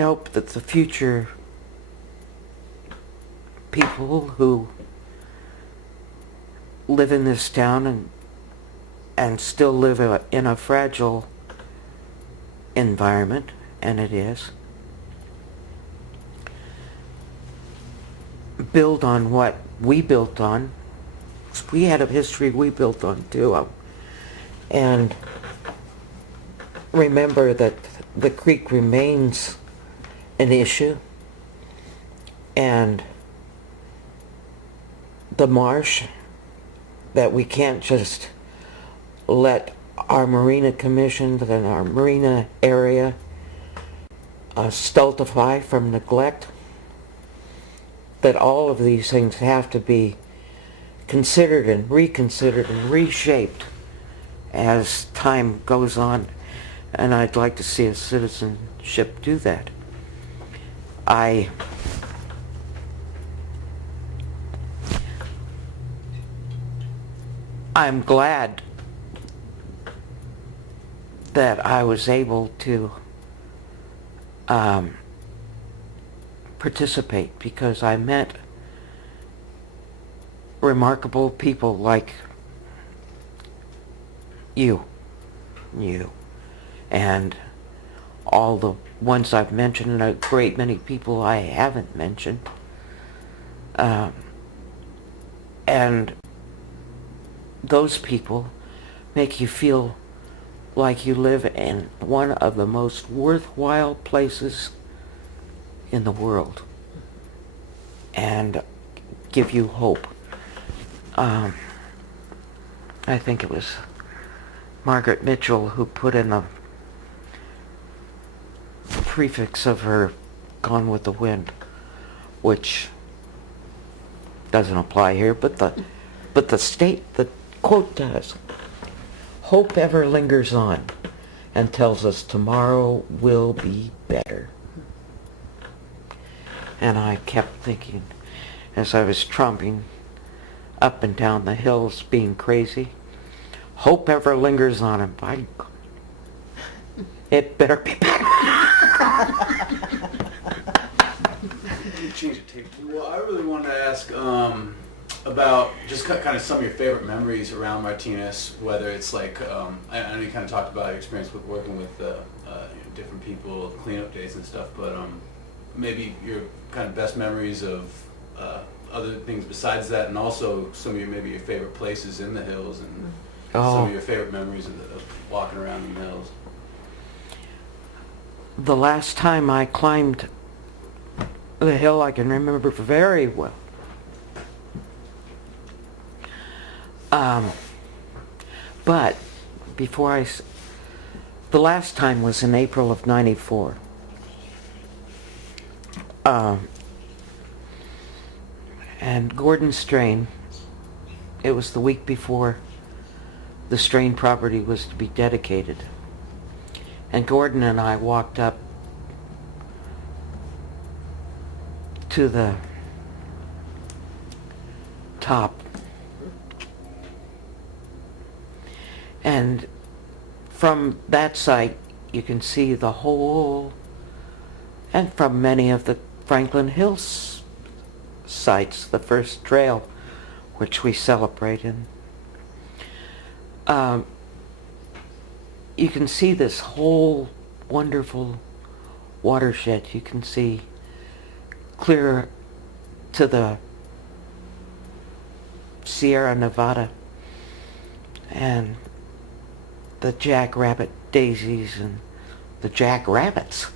hope that the future people who live in this town and still live in a fragile environment, and it is, build on what we built on. We had a history we built on too, and remember that the creek remains an issue, and the marsh, that we can't just let our marina commission and our marina area stultify from neglect, that all of these things have to be considered and reconsidered and reshaped as time goes on, and I'd like to see a citizenship do that. I'm glad that I was able to participate, because I met remarkable people like you, and all the ones I've mentioned, and a great many people I haven't mentioned. And those people make you feel like you live in one of the most worthwhile places in the world, and give you hope. I think it was Margaret Mitchell who put in the prefix of her Gone with the Wind, which doesn't apply here, but the quote does. Hope ever lingers on and tells us tomorrow will be better. And I kept thinking, as I was tromping up and down the hills being crazy, hope ever lingers on, and by God, it better be better. Change it, tape. Well, I really wanted to ask about just kind of some of your favorite memories around Martinez, whether it's like, I know you kind of talked about your experience with working with different people, cleanup days and stuff, but maybe your kind of best memories of other things besides that, and also some of maybe your favorite places in the hills, and some of your favorite memories of walking around in the hills. The last time I climbed the hill I can remember very well. But before the last time was in April of '94. And Gordon Strain, it was the week before the Strain property was to be dedicated. And Gordon and I walked up to the top. And from that site, you can see the whole, and from many of the Franklin Hills sites, the first trail, which we celebrate in. You can see this whole wonderful watershed. You can see clear to the Sierra Nevada and the jackrabbit daisies and the jackrabbits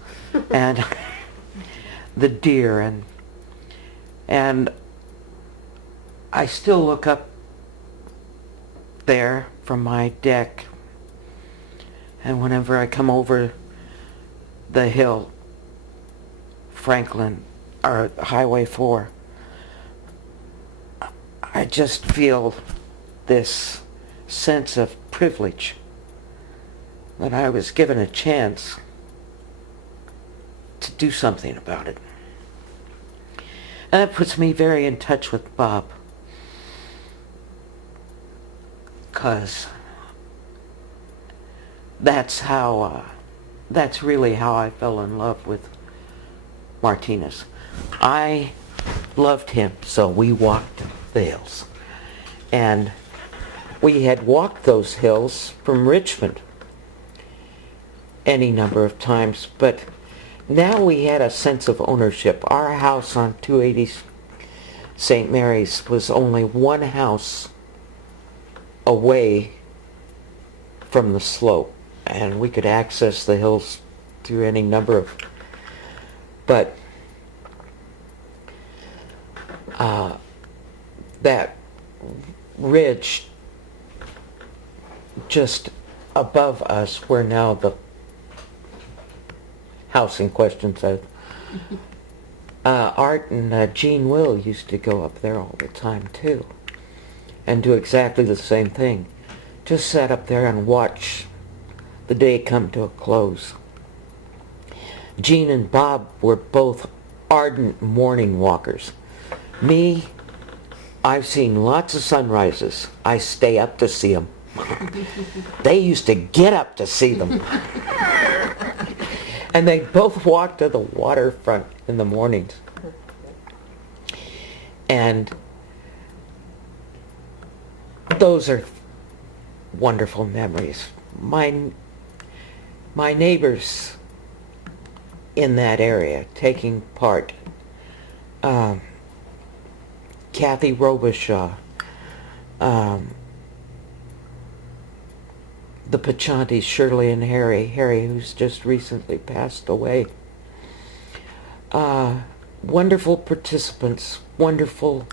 and the deer, and I still look up there from my deck, and whenever I come over the hill, Franklin, or Highway 4, I just feel this sense of privilege that I was given a chance to do something about it. And that puts me very in touch with Bob, because that's really how I fell in love with Martinez. I loved him, so we walked the hills. And we had walked those hills from Richmond any number of times, but now we had a sense of ownership. Our house on 280 St. Mary's was only one house away from the slope, and we could access the hills through any number of, but that ridge just above us, where now the house in question says, Art and Gene Will used to go up there all the time too, and do exactly the same thing. Just sat up there and watch the day come to a close. Gene and Bob were both ardent morning walkers. Me, I've seen lots of sunrises. I stay up to see them. They used to get up to see them. And they both walked to the waterfront in the mornings. And those are wonderful memories. My neighbors in that area taking part, Kathy Robichaud, the Pachantis, Shirley and Harry, who's just recently passed away. Wonderful participants, wonderful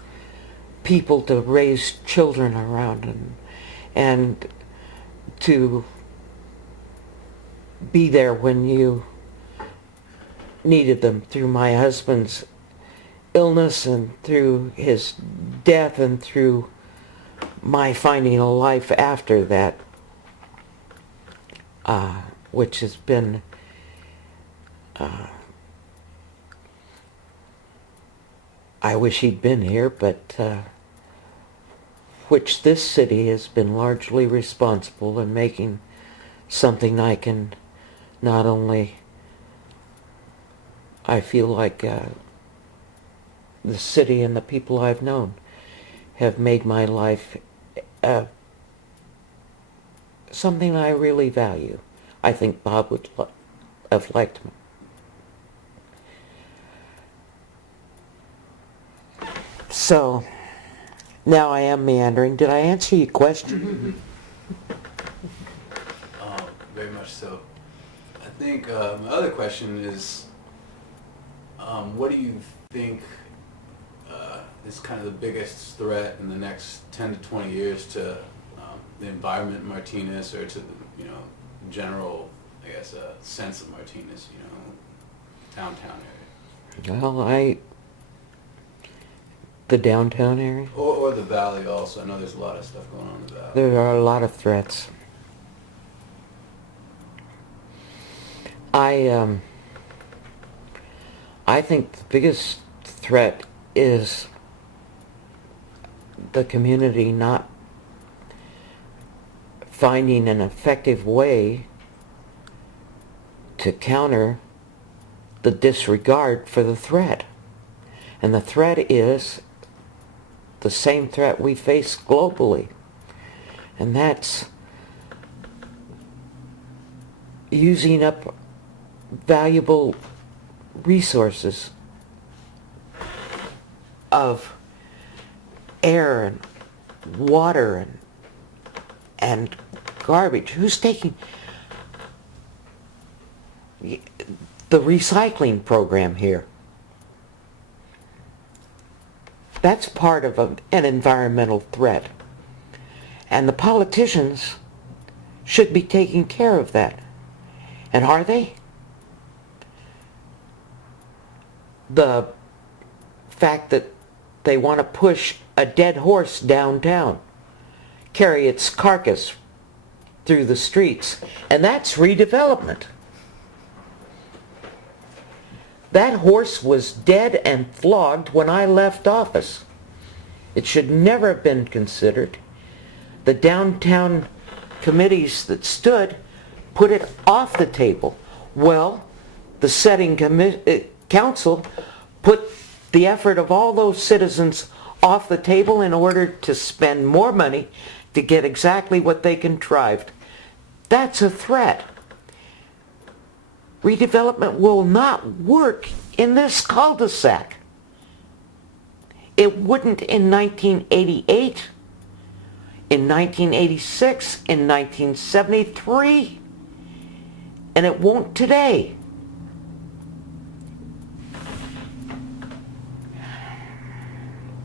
people to raise children around, and to be there when you needed them, through my husband's illness and through his death and through my finding a life after that, which has been I wish he'd been here, but which this city has been largely responsible in making something I can not only, I feel like the city and the people I've known have made my life something I really value. I think Bob would have liked me. So, now I am meandering. Did I answer your question? Very much so. I think my other question is, what do you think is kind of the biggest threat in the next 10 to 20 years to the environment in Martinez, or to the general, I guess, sense of Martinez, downtown area? Well, the downtown area? Or the valley also. I know there's a lot of stuff going on in the valley. There are a lot of threats. I think the biggest threat is the community not finding an effective way to counter the disregard for the threat. And the threat is the same threat we face globally. And that's using up valuable resources of air and water and garbage. Who's taking the recycling program here? That's part of an environmental threat. And the politicians should be taking care of that. And are they? The fact that they want to push a dead horse downtown, carry its carcass through the streets, and that's redevelopment. That horse was dead and flogged when I left office. It should never have been considered. The downtown committees that stood put it off the table. Well, the setting council put the effort of all those citizens off the table in order to spend more money to get exactly what they contrived. That's a threat. Redevelopment will not work in this cul-de-sac. It wouldn't in 1988, in 1986, in 1973, and it won't today.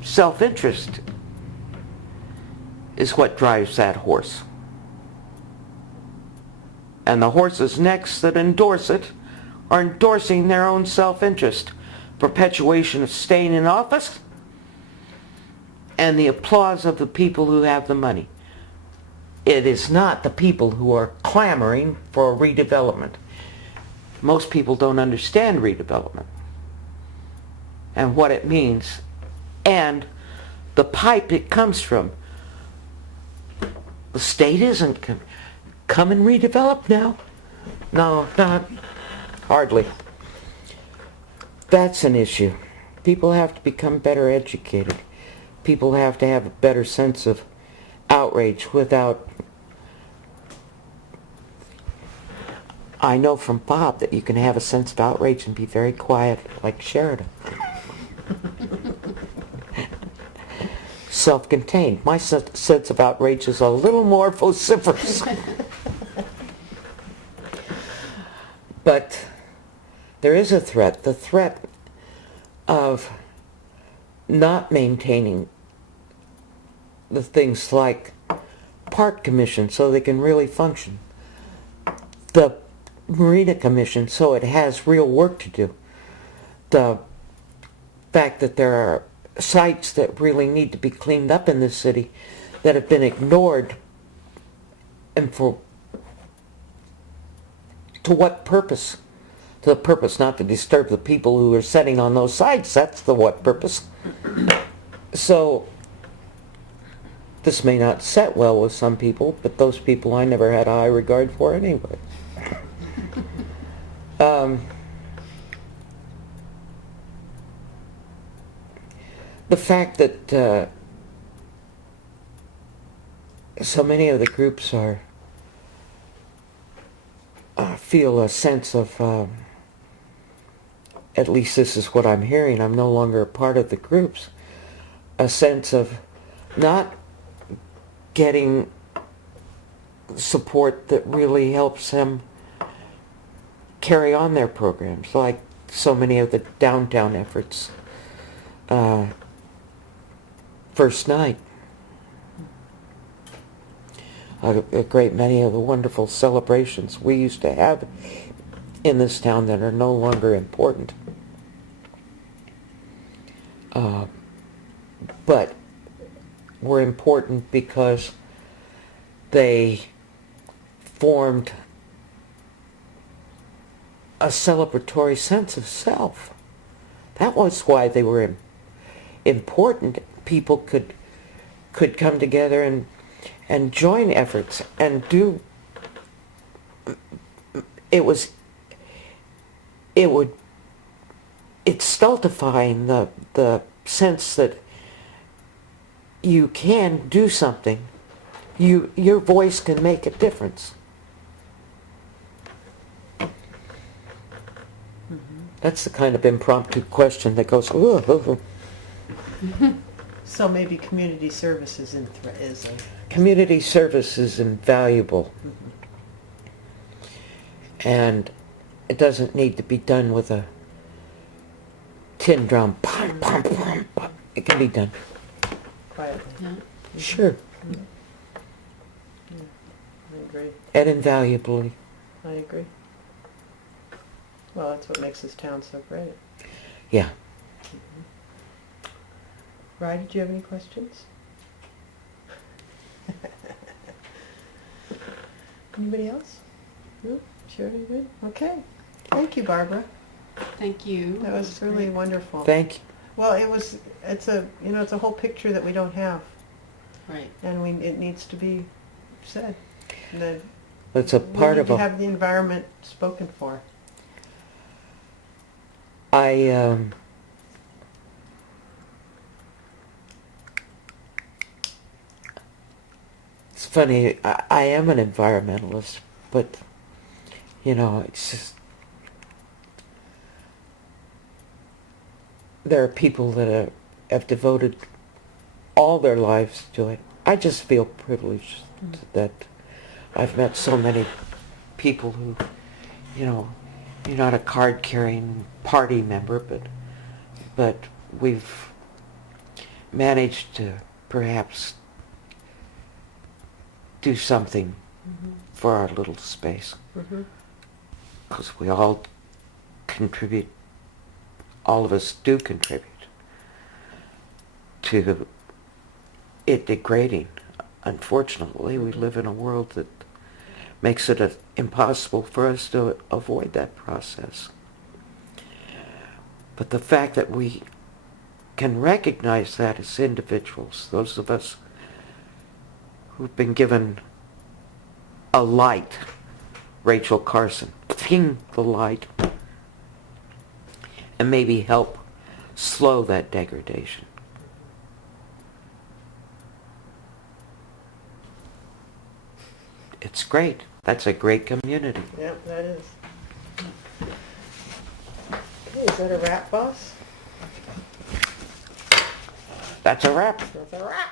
Self-interest is what drives that horse. And the horses next that endorse it are endorsing their own self-interest, perpetuation of staying in office, and the applause of the people who have the money. It is not the people who are clamoring for redevelopment. Most people don't understand redevelopment and what it means and the pipe it comes from. The state isn't come and redevelop now. No, not hardly. That's an issue. People have to become better educated. People have to have a better sense of outrage without... I know from Bob that you can have a sense of outrage and be very quiet, like Sheridan. Self-contained. My sense of outrage is a little more vociferous. But there is a threat, the threat of not maintaining the things like park commission so they can really function, the marina commission so it has real work to do, the fact that there are sites that really need to be cleaned up in this city that have been ignored, and to what purpose? To the purpose not to disturb the people who are sitting on those sites. That's the what purpose. So this may not set well with some people, but those people I never had a high regard for anyway. The fact that so many of the groups feel a sense of, at least this is what I'm hearing, I'm no longer a part of the groups, a sense of not getting support that really helps them carry on their programs, like so many of the downtown efforts. First night, a great many of the wonderful celebrations we used to have in this town that are no longer important. But were important because they formed a celebratory sense of self. That was why they were important. People could come together and join efforts and do. It's stultifying the sense that you can do something. Your voice can make a difference. That's the kind of impromptu question that goes, ooh. So maybe community service is Community service is invaluable. And it doesn't need to be done with a tin drum. Pum, pum, pum, pum. It can be done. quietly. Yeah. Sure. I agree. And invaluably. I agree. Well, that's what makes this town so great. Yeah. Rye, did you have any questions? Anybody else? No? Sure, any good? Okay. Thank you, Barbara. Thank you. That was really wonderful. Thank you. Well, it's a whole picture that we don't have, Right. and it needs to be said. And that It's a we part need of to a... have the environment spoken for. It's funny, I am an environmentalist, but, it's just... There are people that have devoted all their lives to it. I just feel privileged that I've met so many people who, you're not a card-carrying party member, but we've managed to perhaps do something for our little space. Because we all contribute, all of us do contribute to it degrading. Unfortunately, we live in a world that makes it impossible for us to avoid that process. But the fact that we can recognize that as individuals, those of us who've been given a light, Rachel Carson, ping the light, and maybe help slow that degradation. It's great. That's a great community. Yep, that is. Okay, is that a wrap, boss? That's a wrap. That's a wrap.